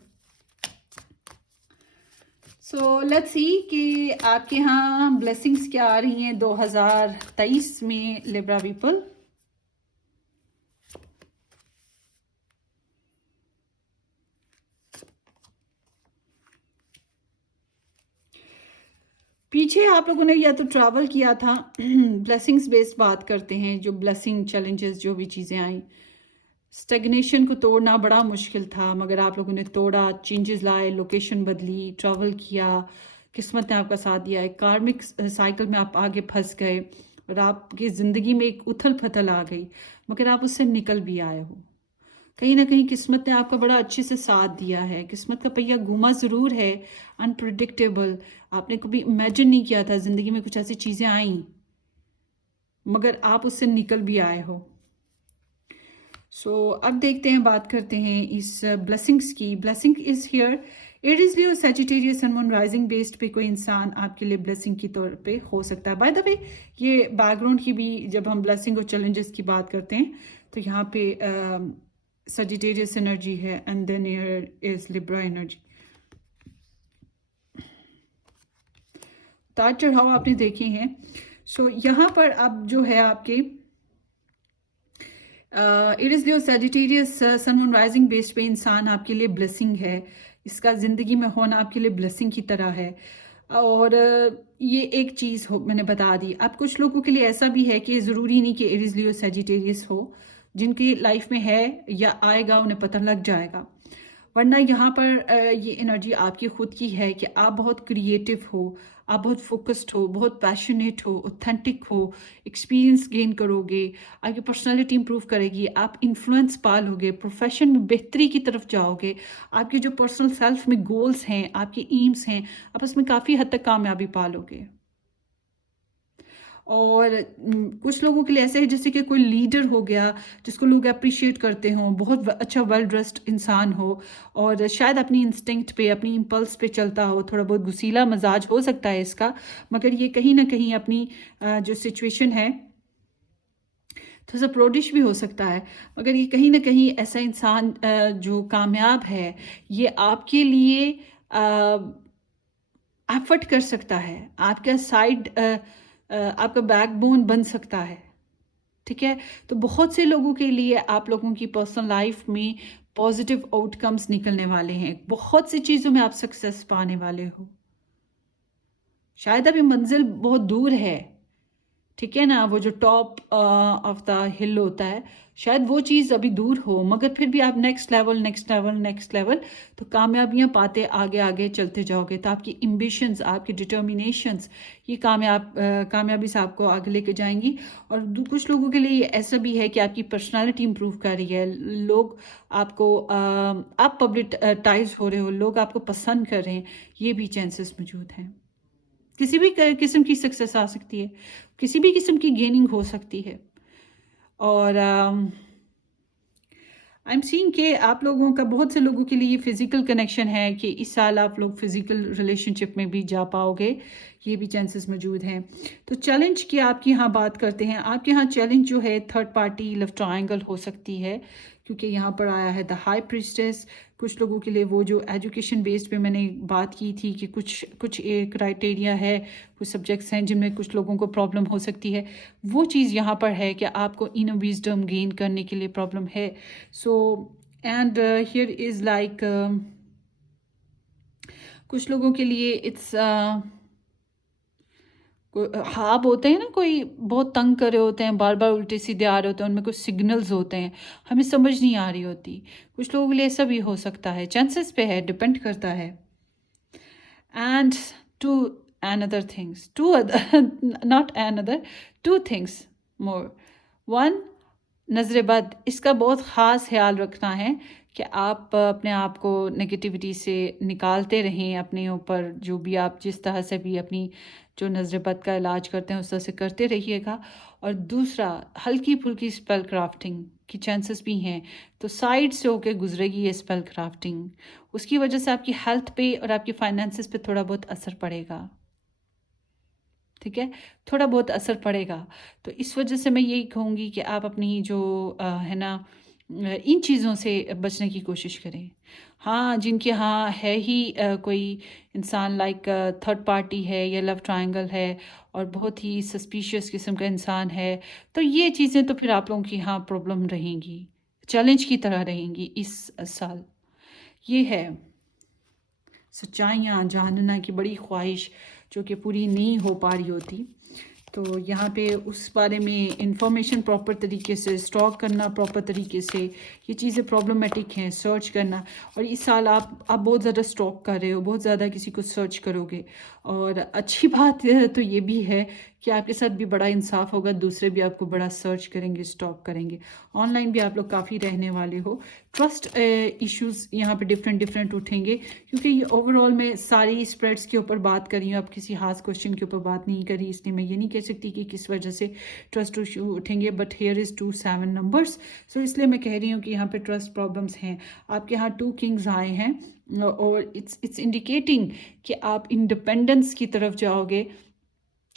सो लेट्स सी कि आपके यहाँ ब्लेसिंग्स क्या आ रही हैं 2023 में लिब्रा पीपल। पीछे आप लोगों ने या तो ट्रैवल किया था, ब्लेसिंग्स बेस्ड बात करते हैं, जो ब्लेसिंग चैलेंजेस जो भी चीज़ें आई, स्टेगनेशन को तोड़ना बड़ा मुश्किल था, मगर आप लोगों ने तोड़ा, चेंजेस लाए, लोकेशन बदली, ट्रैवल किया, किस्मत ने आपका साथ दिया। एक कार्मिक साइकिल में आप आगे फंस गए और आपकी ज़िंदगी में एक उथल पथल आ गई, मगर आप उससे निकल भी आए हो। कहीं ना कहीं किस्मत ने आपका बड़ा अच्छे से साथ दिया है। किस्मत का पहिया घूमा ज़रूर है, अनप्रिडिक्टेबल, आपने कभी इमेजिन नहीं किया था ज़िंदगी में कुछ ऐसी चीज़ें आई, मगर आप उससे निकल भी आए हो। सो अब देखते हैं, बात करते हैं इस ब्लेसिंग्स की। Blessing is here, Aries Leo Sagittarius sun moon rising based पे कोई इंसान आपके लिए ब्लेसिंग की तौर पे हो सकता है। बाय द वे, ये बैकग्राउंड की भी, जब हम ब्लेसिंग और चैलेंजेस की बात करते हैं तो यहाँ पे सजिटेरियस एनर्जी है and then here is Libra energy. उतार चढ़ाव आपने देखे हैं। सो यहाँ पर अब जो है आपके it is Leo Sagittarius sun moon rising based पे इंसान आपके लिए ब्लेसिंग है। इसका ज़िंदगी में होना आपके लिए ब्लेसिंग की तरह है। और ये एक चीज़ हो मैंने बता दी। अब कुछ लोगों के लिए ऐसा भी है कि ज़रूरी नहीं कि एरीज लियो सजिटेरियस हो, जिनकी लाइफ में है या आएगा उन्हें पता लग जाएगा। वरना यहाँ पर ये एनर्जी आपकी खुद की है कि आप बहुत क्रिएटिव हो, आप बहुत फोकस्ड हो, बहुत पैशनेट हो, ऑथेंटिक हो, एक्सपीरियंस गेन करोगे, आपकी पर्सनालिटी इंप्रूव करेगी, आप इन्फ्लुएंस पालोगे, प्रोफेशन में बेहतरी की तरफ जाओगे, आपके जो पर्सनल सेल्फ में गोल्स हैं, आपके एम्स हैं, आप उसमें काफ़ी हद तक कामयाबी पालोगे। और कुछ लोगों के लिए ऐसा है जैसे कि कोई लीडर हो गया जिसको लोग अप्रिशिएट करते हों, बहुत अच्छा वेल ड्रेस्ड इंसान हो और शायद अपनी इंस्टिंक्ट पे, अपनी इम्पल्स पे चलता हो, थोड़ा बहुत गुस्सीला मिजाज हो सकता है इसका, मगर ये कहीं ना कहीं अपनी जो सिचुएशन है थोड़ा सा प्रोडिश भी हो सकता है, मगर ये कहीं ना कहीं ऐसा इंसान जो कामयाब है, ये आपके लिए एफर्ट कर सकता है, आपका साइड आपका बैकबोन बन सकता है। ठीक है, तो बहुत से लोगों के लिए आप लोगों की पर्सनल लाइफ में पॉजिटिव आउटकम्स निकलने वाले हैं, बहुत सी चीज़ों में आप सक्सेस पाने वाले हो। शायद अभी मंजिल बहुत दूर है, ठीक है ना, वो जो टॉप ऑफ द हिल होता है, शायद वो चीज़ अभी दूर हो, मगर फिर भी आप next level next level next level तो कामयाबियाँ पाते आगे आगे चलते जाओगे, तो आपकी एम्बिशंस, आपकी डिटर्मिनेशंस ये कामयाबी से आपको आगे लेके जाएंगी। और कुछ लोगों के लिए ये ऐसा भी है कि आपकी पर्सनालिटी इंप्रूव कर रही है, लोग आपको आप पब्लिटाइज हो रहे हो, लोग आपको पसंद कर रहे हैं, ये भी चांसेस मौजूद हैं। किसी भी किस्म की सक्सेस आ सकती है, किसी भी किस्म की गेनिंग हो सकती है। और आई एम सीइंग कि आप लोगों का, बहुत से लोगों के लिए ये फिज़िकल कनेक्शन है कि इस साल आप लोग फिज़िकल रिलेशनशिप में भी जा पाओगे, ये भी चांसेस मौजूद हैं। तो चैलेंज की आपकी यहाँ बात करते हैं, आपके यहाँ चैलेंज जो है थर्ड पार्टी लव ट्रायंगल हो सकती है, क्योंकि यहाँ पर आया है द हाई प्रिस्टेस। कुछ लोगों के लिए वो जो एजुकेशन बेस्ड पे मैंने बात की थी कि कुछ कुछ एक क्राइटेरिया है, कुछ सब्जेक्ट्स हैं जिनमें कुछ लोगों को प्रॉब्लम हो सकती है, वो चीज़ यहाँ पर है कि आपको इनर विजडम गेन करने के लिए प्रॉब्लम है। So and here is like कुछ लोगों के लिए इट्स ख्वाब होते हैं ना, कोई बहुत तंग कर रहे होते हैं, बार बार उल्टे सीधे आ रहे होते हैं, उनमें कुछ सिग्नल्स होते हैं, हमें समझ नहीं आ रही होती, कुछ लोगों के लिए ऐसा भी हो सकता है, चांसेस पे है, डिपेंड करता है। And to another things, two other not another, two things more. One, नज़र बद, इसका बहुत ख़ास ख्याल रखना है कि आप अपने आप को नेगेटिविटी से निकालते रहें, अपने ऊपर जो भी आप जिस तरह से भी अपनी जो नज़र बद का इलाज करते हैं उस तरह से करते रहिएगा। और दूसरा, हल्की फुल्की स्पेल क्राफ्टिंग की चांसेस भी हैं, तो साइड से होके गुजरेगी ये स्पेल क्राफ्टिंग, उसकी वजह से आपकी हेल्थ पे और आपकी फाइनेंसिस पे थोड़ा बहुत असर पड़ेगा। ठीक है, थोड़ा बहुत असर पड़ेगा, तो इस वजह से मैं यही कहूँगी कि आप अपनी जो है ना इन चीज़ों से बचने की कोशिश करें। हाँ, जिनके यहाँ है ही कोई इंसान लाइक थर्ड पार्टी है या लव ट्रायंगल है और बहुत ही सस्पिशियस किस्म का इंसान है, तो ये चीज़ें तो फिर आप लोगों की यहाँ प्रॉब्लम रहेंगी, चैलेंज की तरह रहेंगी इस साल। ये है सच्चाइयाँ जानना की बड़ी ख्वाहिश जो कि पूरी नहीं हो पा रही होती, तो यहाँ पे उस बारे में इंफॉर्मेशन प्रॉपर तरीके से स्टॉक करना, प्रॉपर तरीके से ये चीज़ें प्रॉब्लमेटिक हैं, सर्च करना। और इस साल आप बहुत ज़्यादा स्टॉक कर रहे हो, बहुत ज़्यादा किसी को सर्च करोगे, और अच्छी बात तो ये भी है कि आपके साथ भी बड़ा इंसाफ होगा, दूसरे भी आपको बड़ा सर्च करेंगे, स्टॉक करेंगे। ऑनलाइन भी आप लोग काफ़ी रहने वाले हो। ट्रस्ट इश्यूज़ यहाँ पे डिफरेंट डिफरेंट उठेंगे, क्योंकि ये ओवरऑल मैं सारी स्प्रेड्स के ऊपर बात कर रही हूँ, अब किसी खास क्वेश्चन के ऊपर बात नहीं करी, इसलिए मैं ये नहीं कह सकती कि किस वजह से ट्रस्ट इशू उठेंगे, बट हेयर इज़ 2 7 नंबर्स, सो इसलिए मैं कह रही हूँ कि यहाँ पे ट्रस्ट प्रॉब्लम्स हैं। आपके यहाँ 2 किंग्स आए हैं और इट्स इंडिकेटिंग कि आप इंडिपेंडेंस की तरफ जाओगे,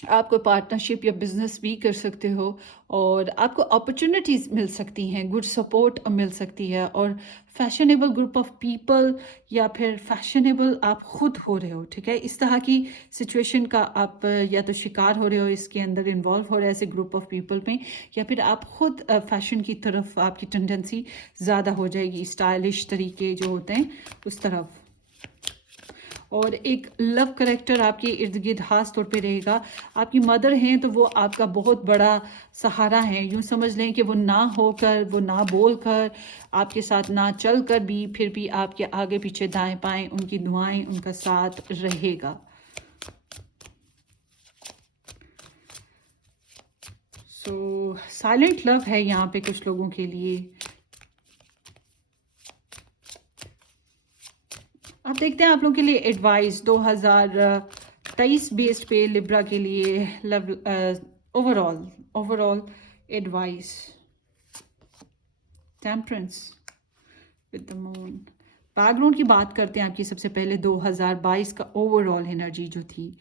आप कोई पार्टनरशिप या बिजनेस भी कर सकते हो, और आपको अपॉर्चुनिटीज़ मिल सकती हैं, गुड सपोर्ट मिल सकती है, और फैशनेबल ग्रुप ऑफ पीपल या फिर फैशनेबल आप खुद हो रहे हो। ठीक है, इस तरह की सिचुएशन का आप या तो शिकार हो रहे हो, इसके अंदर इन्वॉल्व हो रहे हो ऐसे ग्रुप ऑफ पीपल में, या फिर आप खुद फैशन की तरफ आपकी टेंडेंसी ज़्यादा हो जाएगी, स्टाइलिश तरीके जो होते हैं उस तरफ। और एक लव करेक्टर आपके इर्द गिर्द खास तौर पे रहेगा। आपकी मदर हैं तो वो आपका बहुत बड़ा सहारा है, यूँ समझ लें कि वो ना होकर, वो ना बोल कर, आपके साथ ना चल कर भी, फिर भी आपके आगे पीछे दाएं बाएं उनकी दुआएं, उनका साथ रहेगा। सो साइलेंट लव है यहाँ पे कुछ लोगों के लिए। अब देखते हैं आप लोगों के लिए एडवाइस 2023 बेस्ड पे लिब्रा के लिए love overall advice, temperance with the moon. Background की बात करते हैं आपकी। सबसे पहले 2022 का ओवरऑल एनर्जी जो थी,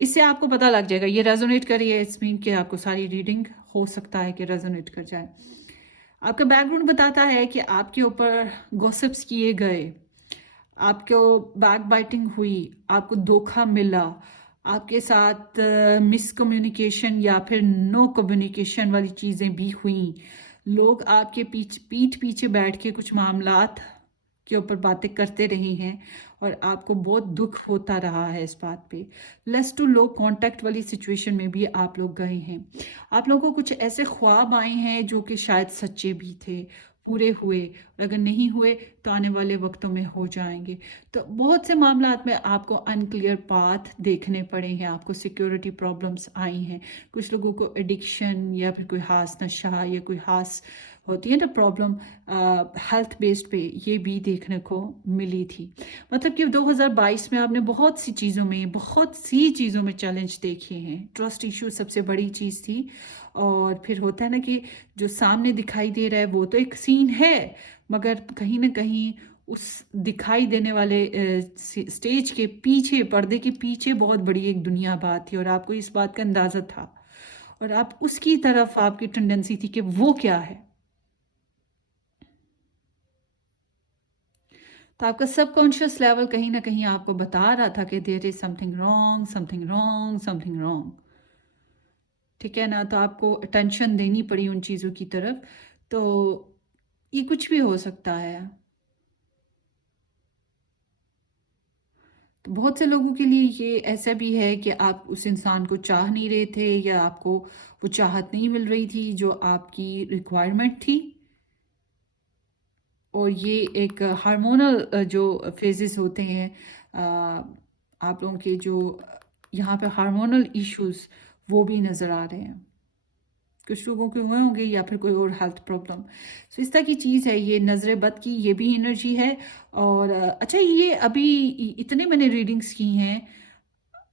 इससे आपको पता लग जाएगा। ये रेजोनेट करिए, इट्स मीन कि आपको सारी रीडिंग हो सकता है कि रेजोनेट कर जाए। आपका बैकग्राउंड बताता है कि आपके ऊपर गॉसिप्स किए गए, आपको बैक बाइटिंग हुई, आपको धोखा मिला, आपके साथ मिसकम्युनिकेशन या फिर नो कम्युनिकेशन वाली चीज़ें भी हुई। लोग आपके पीठ पीछे बैठ के कुछ मामलात के ऊपर बातें करते रहे हैं और आपको बहुत दुख होता रहा है इस बात पे। लेस टू लो कांटेक्ट वाली सिचुएशन में भी आप लोग गए हैं। आप लोगों को कुछ ऐसे ख्वाब आए हैं जो कि शायद सच्चे भी थे, पूरे हुए, और अगर नहीं हुए तो आने वाले वक्तों में हो जाएंगे। तो बहुत से मामलात में आपको अनक्लियर पाथ देखने पड़े हैं, आपको सिक्योरिटी प्रॉब्लम्स आई हैं। कुछ लोगों को एडिक्शन या फिर कोई खास नशा या कोई खास होती है ना प्रॉब्लम हेल्थ बेस्ड पे, ये भी देखने को मिली थी। मतलब कि 2022 में आपने बहुत सी चीज़ों में चैलेंज देखे हैं। ट्रस्ट इशू सबसे बड़ी चीज़ थी। और फिर होता है ना कि जो सामने दिखाई दे रहा है वो तो एक सीन है, मगर कहीं ना कहीं उस दिखाई देने वाले स्टेज के पीछे, पर्दे के पीछे बहुत बड़ी एक दुनिया बात थी और आपको इस बात का अंदाज़ा था और आप उसकी तरफ आपकी टेंडेंसी थी कि वो क्या है। तो आपका सबकॉन्शियस लेवल कहीं ना कहीं आपको बता रहा था कि there is something wrong, something wrong, something wrong. ठीक है ना? तो आपको अटेंशन देनी पड़ी उन चीज़ों की तरफ। तो ये कुछ भी हो सकता है। तो बहुत से लोगों के लिए ये ऐसा भी है कि आप उस इंसान को चाह नहीं रहे थे या आपको वो चाहत नहीं मिल रही थी जो आपकी रिक्वायरमेंट थी। और ये एक हार्मोनल जो फेजेस होते हैं, आप लोगों के जो यहाँ पे हार्मोनल इश्यूज वो भी नज़र आ रहे हैं। कुछ लोगों के हुए होंगे या फिर कोई और हेल्थ प्रॉब्लम। सो इस तरह की चीज़ है। ये नज़र बद की ये भी एनर्जी है। और अच्छा, ये अभी इतने मैंने रीडिंग्स की हैं,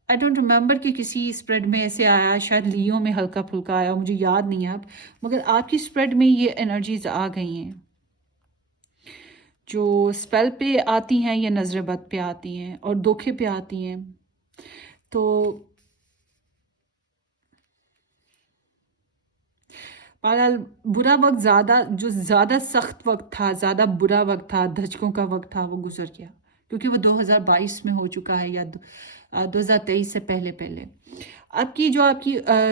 आई डोंट रिमेंबर कि किसी स्प्रेड में ऐसे आया, शायद लियो में हल्का फुल्का आया, मुझे याद नहीं है अब। मगर आपकी स्प्रेड में ये एनर्जीज आ गई हैं। जो स्पेल पे आती हैं या नज़र बद पे आती हैं और धोखे पे आती हैं। तो बहरहाल बुरा वक्त, ज़्यादा सख्त वक्त था, ज़्यादा बुरा वक्त था, धचकों का वक्त था, वो गुजर गया क्योंकि वो 2022 में हो चुका है या 2023 से पहले पहले।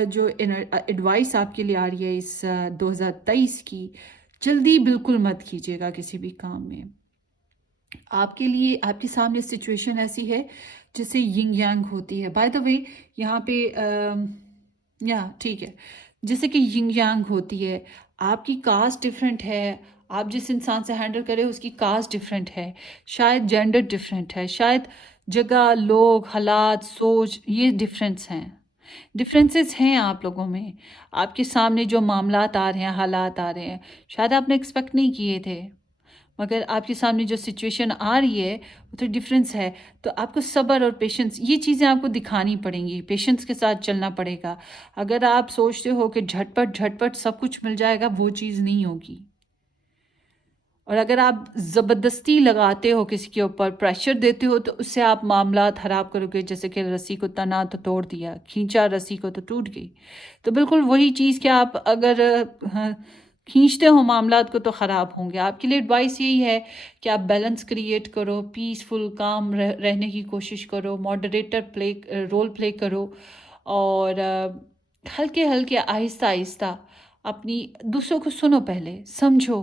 जो एडवाइस आपके लिए आ रही है इस 2023 की, जल्दी बिल्कुल मत कीजिएगा किसी भी काम में। आपके लिए आपके सामने सिचुएशन ऐसी है जैसे यिंग यांग होती है। बाय द वे, यहाँ पे या ठीक है, जैसे कि यिंग यांग होती है। आपकी कास्ट डिफरेंट है, आप जिस इंसान से हैंडल करें उसकी कास्ट डिफरेंट है, शायद जेंडर डिफरेंट है, शायद जगह, लोग, हालात, सोच, ये डिफरेंसेस हैं आप लोगों में। आपके सामने जो मामलात आ रहे हैं, हालात आ रहे हैं, शायद आपने एक्सपेक्ट नहीं किए थे, मगर आपके सामने जो सिचुएशन आ रही है वो तो डिफरेंस है। तो आपको सब्र और पेशेंस, ये चीज़ें आपको दिखानी पड़ेंगी, पेशेंस के साथ चलना पड़ेगा। अगर आप सोचते हो कि झटपट झटपट सब कुछ मिल जाएगा, वो चीज़ नहीं होगी। और अगर आप ज़बरदस्ती लगाते हो, किसी के ऊपर प्रेशर देते हो, तो उससे आप मामला ख़राब करोगे। जैसे कि रस्सी को तना तो तोड़ दिया, खींचा रस्सी को तो टूट गई। तो बिल्कुल वही चीज़ कि आप अगर हाँ, खींचते हो मामलात को तो ख़राब होंगे। आपके लिए एडवाइस यही है कि आप बैलेंस क्रिएट करो, पीसफुल काम रहने की कोशिश करो, मॉडरेटर रोल प्ले करो। और हल्के हल्के, आहिस्ता आहिस्ता अपनी दूसरों को सुनो, पहले समझो,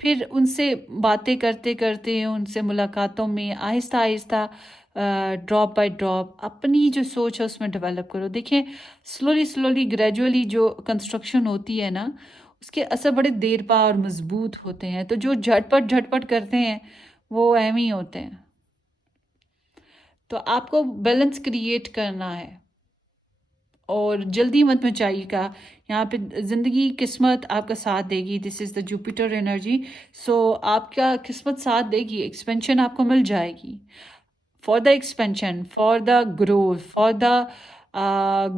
फिर उनसे बातें करते करते, उनसे मुलाकातों में Aahista Aahista drop by drop अपनी जो सोच है उसमें डेवलप करो। देखिए, स्लोली स्लोली ग्रेजुअली जो कंस्ट्रक्शन होती है ना, उसके असर बड़े देर पा और मजबूत होते हैं। तो जो झटपट झटपट करते हैं वो एम ही होते हैं। तो आपको बैलेंस क्रिएट करना है और जल्दी मत मचाइएगा। यहाँ पे ज़िंदगी, किस्मत आपका साथ देगी। This is the Jupiter energy. So आपका किस्मत साथ देगी, एक्सपेंशन आपको मिल जाएगी। For the expansion, for the growth, for the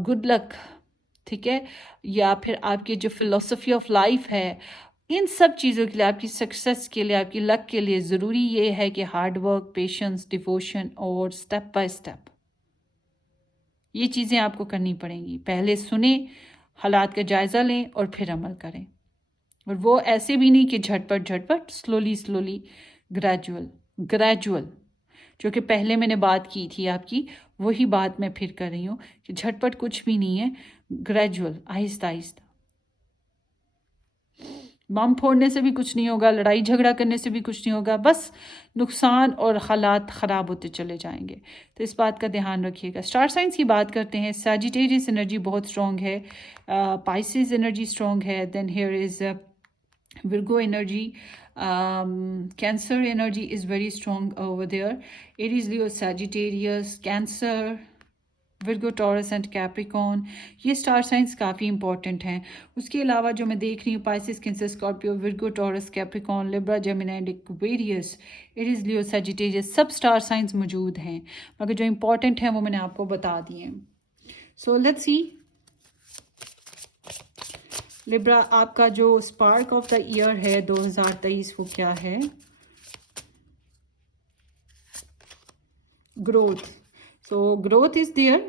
good luck, ठीक है, या फिर आपकी जो फिलोसफी ऑफ लाइफ है, इन सब चीज़ों के लिए, आपकी सक्सेस के लिए, आपकी लक के लिए ज़रूरी ये है कि हार्ड वर्क, पेशेंस, डिवोशन और स्टेप बाय स्टेप ये चीज़ें आपको करनी पड़ेंगी। पहले सुने, हालात का जायज़ा लें और फिर अमल करें। और वो ऐसे भी नहीं कि झटपट झटपट, स्लोली स्लोली, ग्रेजुअल ग्रेजुअल। जो कि पहले मैंने बात की थी आपकी, वही बात मैं फिर कर रही हूँ कि झटपट कुछ भी नहीं है, ग्रेजुअल, आहिस्ता आहिस्ता। बम फोड़ने से भी कुछ नहीं होगा, लड़ाई झगड़ा करने से भी कुछ नहीं होगा, बस नुकसान और हालात ख़राब होते चले जाएंगे। तो इस बात का ध्यान रखिएगा। स्टार साइंस की बात करते हैं। सैजिटेरियस एनर्जी बहुत स्ट्रॉन्ग है, पाइसेस एनर्जी स्ट्रॉन्ग है, then here is Virgo energy, Cancer energy is very strong over there. Aries, Leo, Sagittarius, Cancer, Virgo, Taurus and Capricorn, ये स्टार साइंस काफ़ी इंपॉर्टेंट हैं। उसके अलावा जो मैं देख रही हूँ, Pisces, Cancer, Scorpio, Virgo, Taurus, Capricorn, Libra, Gemini and Aquarius, Aries, Leo, Sagittarius, सब स्टार साइंस मौजूद हैं, मगर जो इंपॉर्टेंट हैं वो मैंने आपको बता दिए। सो लेट्स सी लिब्रा, आपका जो स्पार्क ऑफ द ईयर है 2023 वो क्या है? Growth. So growth is there,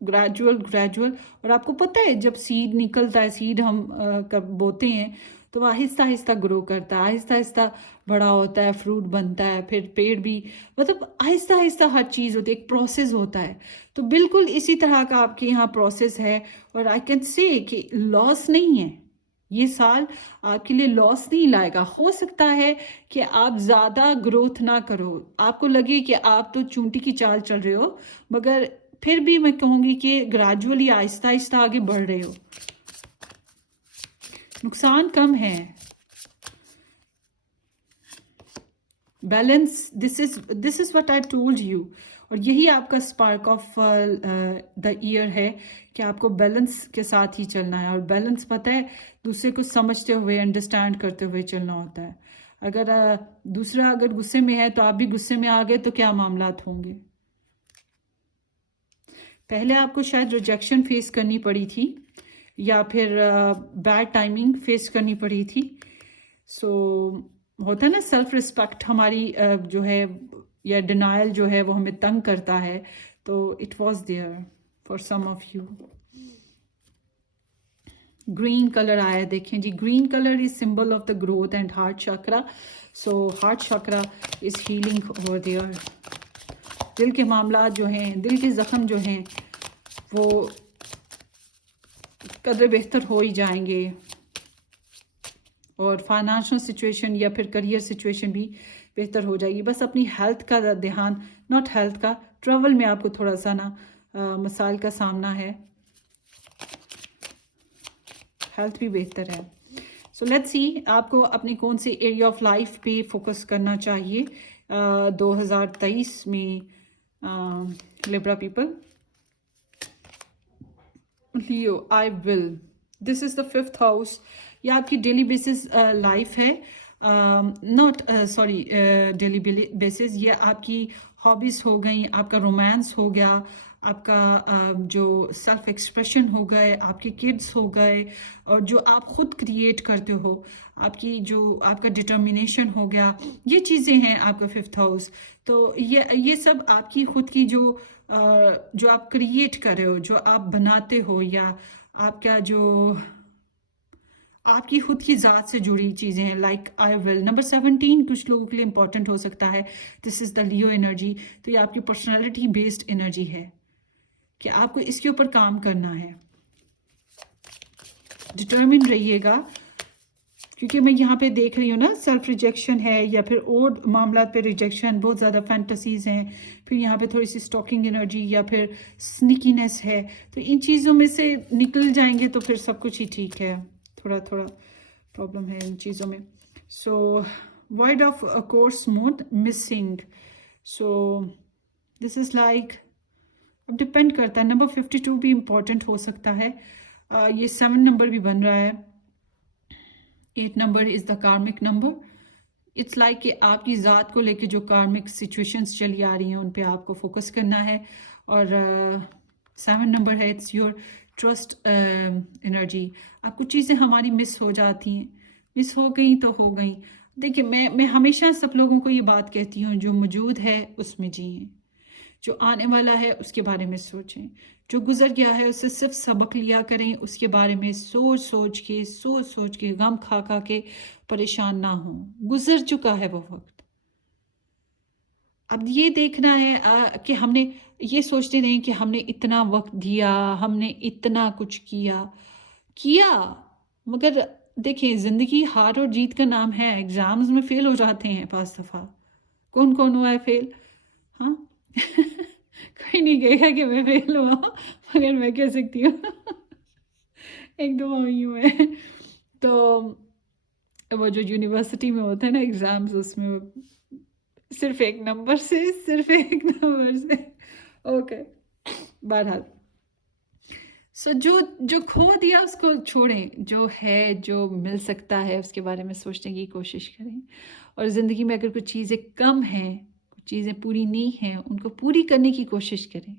gradual gradual. और आपको पता है जब सीड निकलता है, सीड हम कब बोते हैं तो वो आहिस्ता आहिस्ता ग्रो करता है, आहिस्ता आहिस्ता बड़ा होता है, फ्रूट बनता है, फिर पेड़ भी, मतलब आहिस्ता आहिस्ता हर चीज़ होती है, एक प्रोसेस होता है। तो बिल्कुल इसी तरह का आपके यहाँ प्रोसेस है। और आई कैन से कि लॉस नहीं है, ये साल आपके लिए लॉस नहीं लाएगा। हो सकता है कि आप ज़्यादा ग्रोथ ना करो, आपको लगे कि आप तो चूंटी की चाल चल रहे हो, मगर फिर भी मैं कहूँगी कि ग्रेजुअली आहिस्ता आहिस्ता आगे बढ़ रहे हो, नुकसान कम है। Balance, this is what I told you. और यही आपका स्पार्क ऑफ द ईयर है कि आपको बैलेंस के साथ ही चलना है। और बैलेंस पता है, दूसरे को समझते हुए, अंडरस्टैंड करते हुए चलना होता है। अगर दूसरा अगर गुस्से में है तो आप भी गुस्से में आ गए तो क्या मामलात होंगे। पहले आपको शायद रिजेक्शन फेस करनी पड़ी थी, या फिर बैड टाइमिंग फेस करनी पड़ी थी। सो होता है ना, सेल्फ रिस्पेक्ट हमारी जो है, या डिनायल जो है वो हमें तंग करता है। तो it was there for some of you. Green colour आया, देखें जी, green colour is symbol of the growth and heart chakra. So heart chakra is healing over there. दिल के मामला जो हैं, दिल के ज़ख्म जो हैं, वो कदर बेहतर हो ही जाएंगे। और फाइनेंशियल सिचुएशन या फिर करियर सिचुएशन भी बेहतर हो जाएगी। बस अपनी हेल्थ का ध्यान, नॉट हेल्थ का, ट्रैवल में आपको थोड़ा सा ना मसाइल का सामना है, हेल्थ भी बेहतर है। सो लेट्स सी आपको अपनी कौन सी एरिया ऑफ लाइफ पे फोकस करना चाहिए 2023 में। Libra people, Leo, I will, this is the 5th house. ये आपकी डेली बेसिस लाइफ है, नॉट सॉरी डेली बेसिस, ये आपकी हॉबीज़ हो गई, आपका रोमांस हो गया, आपका जो सेल्फ एक्सप्रेशन हो गए, आपके किड्स हो गए, और जो आप खुद क्रिएट करते हो, आपकी जो आपका डिटर्मिनेशन हो गया, ये चीज़ें हैं आपका 5th हाउस। तो ये सब आपकी खुद की जो आप क्रिएट कर रहे हो, जो आप बनाते हो, या आपका जो आपकी खुद की ज़ात से जुड़ी चीज़ें हैं, लाइक आई विल। नंबर 17 कुछ लोगों के लिए इंपॉर्टेंट हो सकता है। This is the Leo energy. तो ये आपकी पर्सनालिटी बेस्ड एनर्जी है कि आपको इसके ऊपर काम करना है, डिटर्मिन रहिएगा। क्योंकि मैं यहाँ पे देख रही हूँ ना, सेल्फ रिजेक्शन है, या फिर और मामला पे रिजेक्शन, बहुत ज़्यादा फैंटसीज़ हैं, फिर यहाँ पे थोड़ी सी स्टॉकिंग एनर्जी या फिर स्निकीनेस है। तो इन चीज़ों में से निकल जाएंगे तो फिर सब कुछ ही ठीक है। थोड़ा थोड़ा प्रॉब्लम है इन चीज़ों में। सो wide of course mode missing. So this is like, अब डिपेंड करता है। नंबर 52 भी इम्पॉर्टेंट हो सकता है। ये 7 नंबर भी बन रहा है। 8 नंबर इज़ द कार्मिक नंबर। इट्स लाइक कि आपकी ज़ात को लेके जो कार्मिक सिचुएशंस चली आ रही हैं उन पे आपको फोकस करना है। और 7 नंबर है, इट्स योर ट्रस्ट एनर्जी। अब कुछ चीज़ें हमारी मिस हो जाती हैं, मिस हो गई तो हो गई। देखिए, मैं हमेशा सब लोगों को ये बात कहती हूँ, जो मौजूद है उसमें जिएं, जो आने वाला है उसके बारे में सोचें, जो गुजर गया है उससे सिर्फ सबक लिया करें, उसके बारे में सोच सोच के गम खा खा के परेशान ना हो। गुजर चुका है वो वक्त। अब ये देखना है कि हमने ये सोचते नहीं कि हमने इतना वक्त दिया, हमने इतना कुछ किया किया मगर देखिए, ज़िंदगी हार और जीत का नाम है। एग्ज़ाम्स में फ़ेल हो जाते हैं 5 दफ़ा। कौन कौन हुआ है फ़ेल? हाँ। कोई नहीं कहेगा कि मैं फ़ेल हुआ, मगर मैं कह सकती हूँ एक दफ़ा हुई हूँ मैं। तो वो जो यूनिवर्सिटी में होता है ना एग्ज़ाम्स, उसमें सिर्फ एक नंबर से ओके। बहरहाल, सो जो जो खो दिया उसको छोड़ें, जो है जो मिल सकता है उसके बारे में सोचने की कोशिश करें। और ज़िंदगी में अगर कुछ चीज़ें कम हैं, कुछ चीज़ें पूरी नहीं हैं, उनको पूरी करने की कोशिश करें।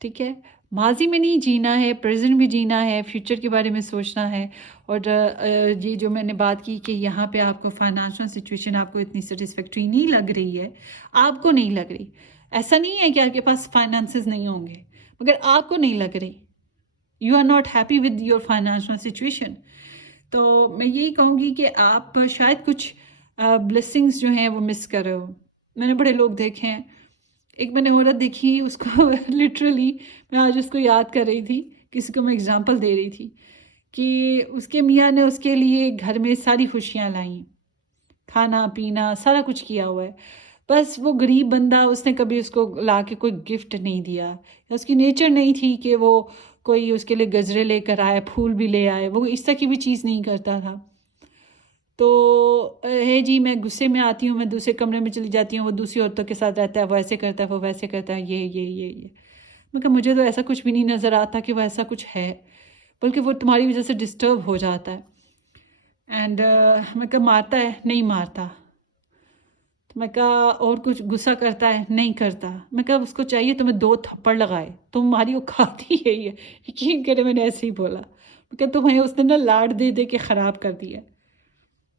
ठीक है, माजी में नहीं जीना है, प्रेजेंट में जीना है, फ्यूचर के बारे में सोचना है। और ये जो मैंने बात की कि यहाँ पे आपको फाइनेंशियल सिचुएशन आपको इतनी सेटिस्फैक्ट्री नहीं लग रही है, आपको नहीं लग रही। ऐसा नहीं है कि आपके पास फाइनेंसेस नहीं होंगे, मगर आपको नहीं लग रही। You are not happy with your financial situation. तो मैं यही कहूँगी कि आप शायद कुछ ब्लेसिंग्स जो हैं वो मिस कर रहे हो। मैंने बड़े लोग देखे हैं। एक मैंने औरत देखी, उसको लिटरली मैं आज उसको याद कर रही थी, किसी को मैं एग्जांपल दे रही थी कि उसके मियाँ ने उसके लिए घर में सारी खुशियाँ लाई, खाना पीना सारा कुछ किया हुआ है। बस वो गरीब बंदा, उसने कभी उसको ला के कोई गिफ्ट नहीं दिया, या उसकी नेचर नहीं थी कि वो कोई उसके लिए गजरे लेकर आए, फूल भी ले आए, वो इस तरह की भी चीज़ नहीं करता था। तो है जी, मैं गुस्से में आती हूँ, मैं दूसरे कमरे में चली जाती हूँ, वो दूसरी औरतों के साथ रहता है, वो ऐसे करता है, वो वैसे करता है, ये। मैं कहा, मुझे तो ऐसा कुछ भी नहीं नज़र आता कि वो ऐसा कुछ है, बल्कि वो तुम्हारी वजह से डिस्टर्ब हो जाता है। एंड मैं कहा, मारता है? नहीं मारता। तो मैं कहा, और कुछ गुस्सा करता है? नहीं करता। मैं कहा, उसको चाहिए तुम्हें 2 थप्पड़ लगाए, तुम्हारी औकात ही यही है। यकीन करे, मैंने ऐसे ही बोला। मैं कहा, तुम्हें उसने ना लाड दे दे के ख़राब कर दिया।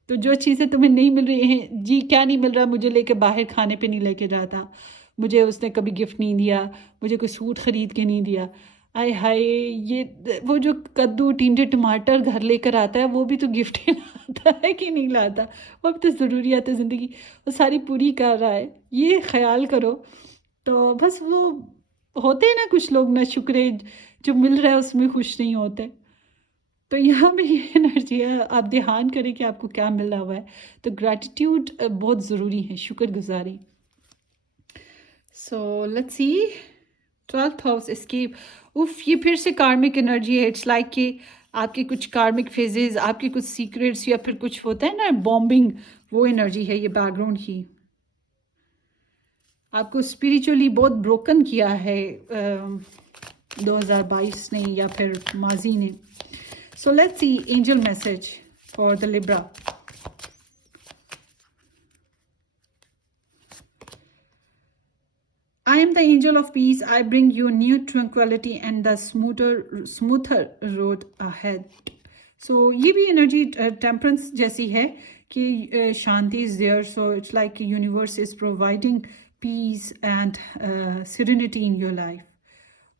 तो जो चीज़ें तुम्हें नहीं मिल रही हैं, जी क्या नहीं मिल रहा, मुझे लेके बाहर खाने पे नहीं लेके जाता, मुझे उसने कभी गिफ्ट नहीं दिया, मुझे कोई सूट ख़रीद के नहीं दिया। आय हाय, ये वो जो कद्दू टिंडे टमाटर घर लेकर आता है, वो भी तो गिफ्ट ही लाता है कि नहीं लाता? वो भी तो ज़रूरियात है ज़िंदगी, वो सारी पूरी कर रहा है, ये ख्याल करो। तो बस वो होते हैं ना कुछ लोग ना शुक्रे, जो मिल रहा है उसमें खुश नहीं होते। तो यहाँ पे ये एनर्जी है, आप ध्यान करें कि आपको क्या मिला हुआ है। तो ग्रैटिट्यूड बहुत ज़रूरी है, शुक्रगुजारी। So let's see, 12th house escape. उफ, ये फिर से कार्मिक एनर्जी है। इट्स लाइक कि आपके कुछ कार्मिक फेजेस, आपके कुछ सीक्रेट्स, या फिर कुछ होता है ना बॉम्बिंग, वो एनर्जी है ये बैकग्राउंड की। आपको स्पिरिचुअली बहुत ब्रोकन किया है 2022 ने या फिर माजी ने। So let's see angel message for the Libra. I am the angel of peace. I bring you new tranquility and the smoother road ahead. So ये भी energy temperance जैसी है कि शांति is there. So it's like universe is providing peace and serenity in your life.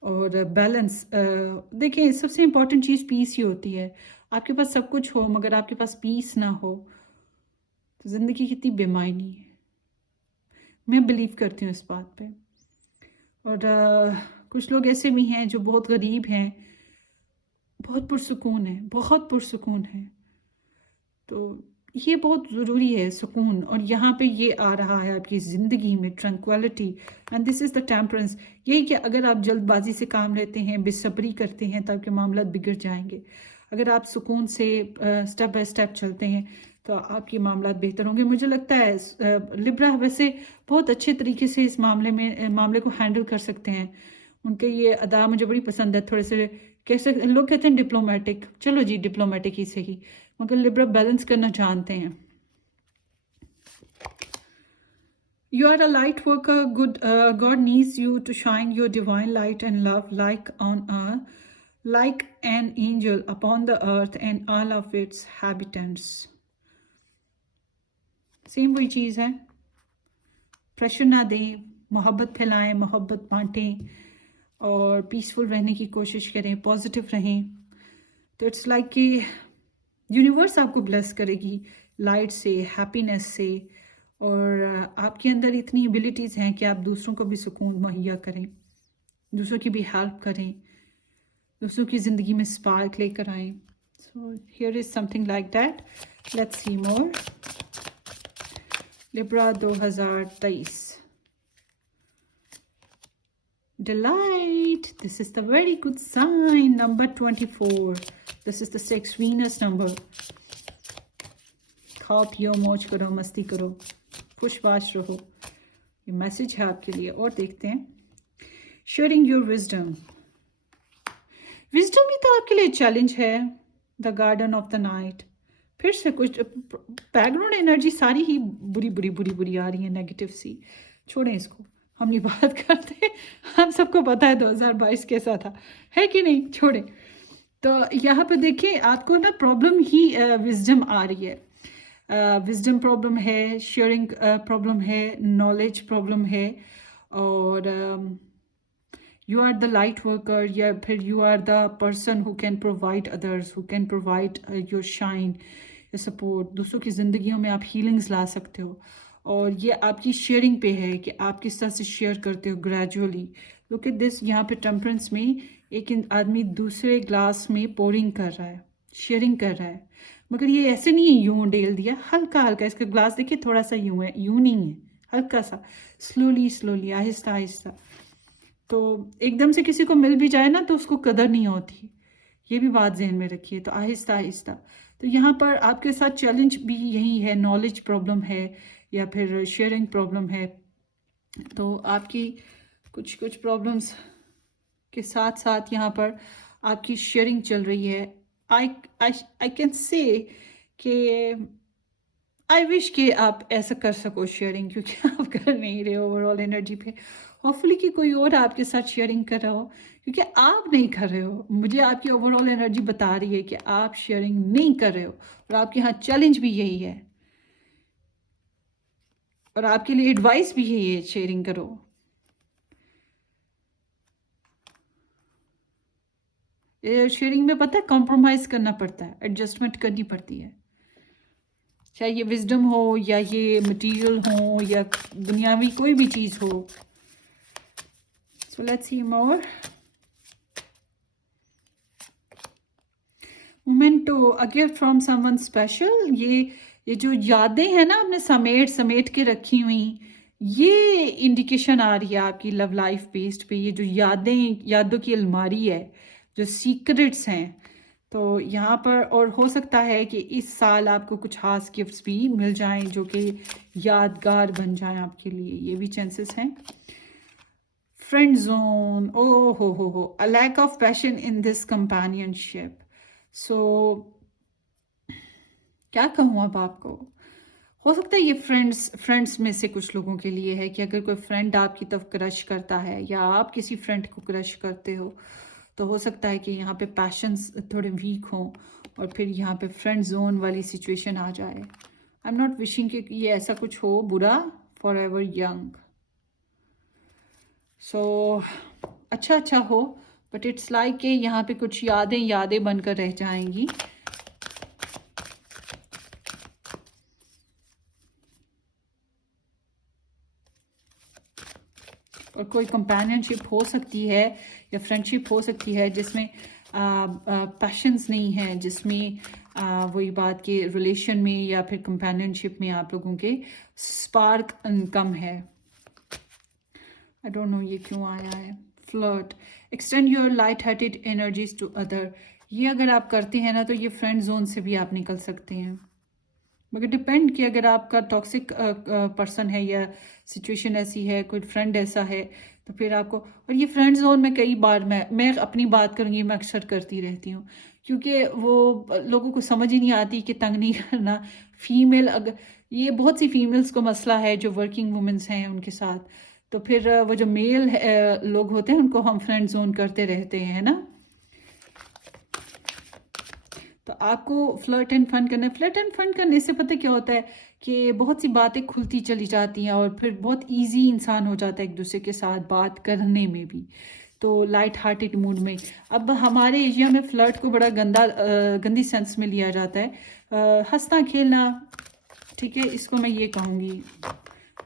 और balance, देखिए सबसे important चीज़ piece ही होती है। आपके पास सब कुछ हो मगर आपके पास पीस ना हो तो ज़िंदगी कितनी बेमायनी है। मैं बिलीव करती हूँ इस बात पे। और कुछ लोग ऐसे भी हैं जो बहुत गरीब हैं, बहुत पुरसुकून है। तो ये बहुत ज़रूरी है सुकून, और यहाँ पे ये आ रहा है आपकी ज़िंदगी में tranquillity, and this is the temperance. यही कि अगर आप जल्दबाजी से काम लेते हैं, बेसब्री करते हैं, तो आपके मामला बिगड़ जाएंगे। अगर आप सुकून से स्टेप बाय स्टेप चलते हैं तो आपके मामला बेहतर होंगे। मुझे लगता है लिब्रा वैसे बहुत अच्छे तरीके से इस मामले को हैंडल कर सकते हैं। उनके ये अदा मुझे बड़ी पसंद है। थोड़े से कैसे लोग कहते हैं डिप्लोमेटिक, चलो जी डिप्लोमेटिक ही सही, मगर लिब्रा बैलेंस करना जानते हैं। You are a light worker. God needs you to shine your divine light and love like on earth, like an angel upon the earth and all of its habitants. Same वही चीज़ है. Pressure ना दें, मोहब्बत फैलाएं, मोहब्बत बांटें और peaceful रहने की कोशिश करें, पॉजिटिव रहें. तो इट्स लाइक कि यूनिवर्स आपको ब्लेस करेगी लाइट से, हैप्पीनेस से, और आपके अंदर इतनी एबिलिटीज़ हैं कि आप दूसरों को भी सुकून मुहैया करें, दूसरों की भी हेल्प करें, दूसरों की ज़िंदगी में स्पार्क लेकर आएँ. So here is something like that. Let's see more. Libra 2023. Delight. This is the very good sign. Number 24. This is the 6 Venus number. खाओ पियो मौज करो, मस्ती करो, खुशबाश रहो. ये मैसेज है आपके लिए. और देखते हैं. Sharing your wisdom. विजडम ही तो आपके लिए चैलेंज है. The garden of the night. फिर से कुछ बैकग्राउंड एनर्जी सारी ही बुरी बुरी बुरी बुरी आ रही है, नेगेटिव सी. छोड़ें इसको, हम नहीं बात करते. हम सबको पता है 2022 कैसा था, है कि नहीं. छोड़ें. तो यहाँ पे देखिए, आपको ना प्रॉब्लम ही विजडम आ रही है. विजडम प्रॉब्लम है, शेयरिंग प्रॉब्लम है, नॉलेज प्रॉब्लम है, और you are the light worker, या फिर you are the person who can provide others, who can provide your shine, support. दूसरों की ज़िंदगियों में आप हीलिंग्स ला सकते हो, और ये आपकी शेयरिंग पे है कि आप किस तरह से शेयर करते हो ग्रेजुअली. Look at this. यहाँ पे टेम्परेंस में एक आदमी दूसरे ग्लास में पोरिंग कर रहा है, शेयरिंग कर रहा है, मगर ये ऐसे नहीं है यूं डेल दिया, हल्का हल्का. इसका ग्लास देखिए थोड़ा सा यूं है, यूं नहीं है, हल्का सा, स्लोली स्लोली, आहिस्ता आहिस्ता. तो एकदम से किसी को मिल भी जाए ना तो उसको कदर नहीं होती. ये भी बात जहन में रखिए. तो आहिस्ता आहिस्ता. तो यहाँ पर आपके साथ चैलेंज भी यही है, नॉलेज प्रॉब्लम है या फिर शेयरिंग प्रॉब्लम है. तो आपकी कुछ कुछ प्रॉब्लम्स के साथ साथ यहाँ पर आपकी शेयरिंग चल रही है. आई कैन से कि आई विश कि आप ऐसा कर सको शेयरिंग, क्योंकि आप कर नहीं रहे हो ओवरऑल एनर्जी पे. होपफुली कि कोई और आपके साथ शेयरिंग कर रहा हो, क्योंकि आप नहीं कर रहे हो. मुझे आपकी ओवरऑल एनर्जी बता रही है कि आप शेयरिंग नहीं कर रहे हो, और आपके यहाँ चैलेंज भी यही है, और आपके लिए एडवाइस भी यही है, शेयरिंग करो. शेयरिंग में पता है कॉम्प्रोमाइज़ करना पड़ता है, एडजस्टमेंट करनी पड़ती है, चाहे ये विजडम हो या ये मटेरियल हो या दुनियावी कोई भी चीज़ हो. सो let's C more. Memento, a gift from someone special. ये जो यादें हैं ना आपने समेट समेट के रखी हुई, ये इंडिकेशन आ रही है आपकी लव लाइफ बेस्ड पे. ये जो यादों की अलमारी है, जो सीक्रेट्स हैं, तो यहाँ पर और हो सकता है कि इस साल आपको कुछ खास गिफ्ट्स भी मिल जाएं जो कि यादगार बन जाएं आपके लिए. ये भी चांसेस हैं. फ्रेंड जोन, ओ हो, a lack of passion in this companionship. So क्या कहूँ अब आपको. हो सकता है ये फ्रेंड्स में से कुछ लोगों के लिए है कि अगर कोई फ्रेंड आपकी तरफ क्रश करता है या आप किसी फ्रेंड को क्रश करते हो, तो हो सकता है कि यहाँ पे पैशंस थोड़े वीक हों और फिर यहाँ पे फ्रेंड जोन वाली सिचुएशन आ जाए. आई एम नॉट विशिंग कि ये ऐसा कुछ हो बुरा. For ever young. सो अच्छा हो, बट इट्स लाइक कि यहाँ पे कुछ यादें बनकर रह जाएंगी. और कोई कंपेनियनशिप हो सकती है या फ्रेंडशिप हो सकती है जिसमें पैशंस नहीं है, जिसमें वही बात के रिलेशन में या फिर कंपेनियनशिप में आप लोगों के स्पार्क कम है. आई डोंट नो ये क्यों आया है. Flirt, extend your light hearted energies to other. ये अगर आप करते हैं ना तो ये फ्रेंड जोन से भी आप निकल सकते हैं, मगर डिपेंड कि अगर आपका टॉक्सिक पर्सन है या सिचुएशन ऐसी है, कोई फ्रेंड ऐसा है, तो फिर आपको. और ये फ्रेंड जोन में कई बार मैं अपनी बात करूँगी, मैं अक्सर करती रहती हूँ, क्योंकि वो लोगों को समझ ही नहीं आती कि तंग नहीं करना. फीमेल अगर ये बहुत सी फीमेल्स को मसला है जो वर्किंग वुमेंस हैं उनके साथ। तो फिर वो जो मेल लोग होते हैं उनको हम फ्रेंड जोन करते रहते हैं, है ना। तो आपको फ्लर्ट एंड फन करना है। फ्लर्ट एंड फन करने से पता क्या होता है कि बहुत सी बातें खुलती चली जाती हैं और फिर बहुत इजी इंसान हो जाता है एक दूसरे के साथ बात करने में भी। तो लाइट हार्टेड मूड में। अब हमारे एरिया में फ्लर्ट को बड़ा गंदी सेंस में लिया जाता है, हंसना खेलना, ठीक है, इसको मैं ये कहूँगी,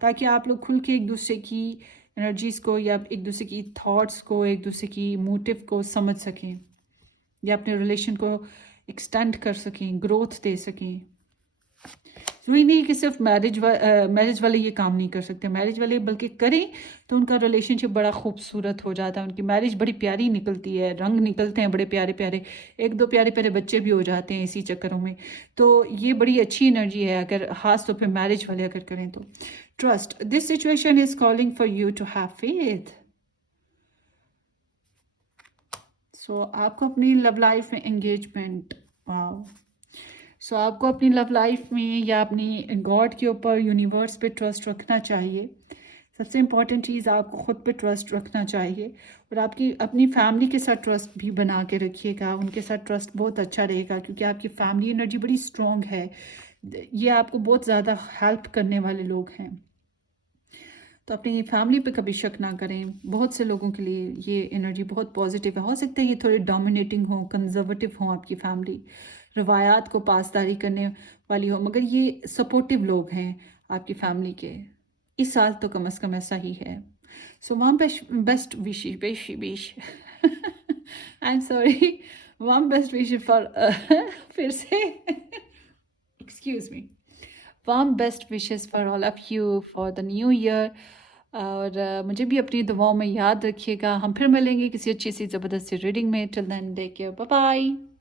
ताकि आप लोग खुल के एक दूसरे की एनर्जीज़ को या एक दूसरे की थॉट्स को, एक दूसरे की मोटिव को समझ सकें या अपने रिलेशन को एक्सटेंड कर सकें, ग्रोथ दे सकें। वही नहीं कि सिर्फ मैरिज वाले ये काम नहीं कर सकते, मैरिज वाले बल्कि करें तो उनका रिलेशनशिप बड़ा खूबसूरत हो जाता है, उनकी मैरिज बड़ी प्यारी निकलती है, रंग निकलते हैं बड़े प्यारे प्यारे, एक दो प्यारे प्यारे बच्चे भी हो जाते हैं इसी चक्करों में। तो ये बड़ी अच्छी एनर्जी है अगर खास तौर पे मैरिज वाले अगर करें तो। Trust, this situation is calling for you to have faith. So आपको अपनी लव लाइफ में एंगेजमेंट, वाओ, सो आपको अपनी लव लाइफ में या अपनी गॉड के ऊपर, यूनिवर्स पे ट्रस्ट रखना चाहिए। सबसे इम्पॉर्टेंट चीज़, आपको ख़ुद पे ट्रस्ट रखना चाहिए और आपकी अपनी फैमिली के साथ ट्रस्ट भी बना के रखिएगा। उनके साथ ट्रस्ट बहुत अच्छा रहेगा क्योंकि आपकी फैमिली एनर्जी बड़ी स्ट्रॉन्ग है, ये आपको बहुत ज़्यादा हेल्प करने वाले लोग हैं। तो अपनी फैमिली पे कभी शक ना करें। बहुत से लोगों के लिए ये एनर्जी बहुत पॉजिटिव है। हो सकता है ये थोड़े डोमिनेटिंग हो, कंजर्वेटिव हो आपकी फैमिली, रवायात को पासदारी करने वाली हो, मगर ये सपोर्टिव लोग हैं आपकी फैमिली के। इस साल तो कम से कम ऐसा ही है। सो वाम best wish wish I am sorry, वाम बेस्ट विश फॉर फिर say excuse me, warm best wishes for all of you for the new year. और मुझे भी अपनी दुआओं में याद रखिएगा। हम फिर मिलेंगे किसी अच्छी सी ज़बरदस्त सी रीडिंग में। Till then take care, bye bye.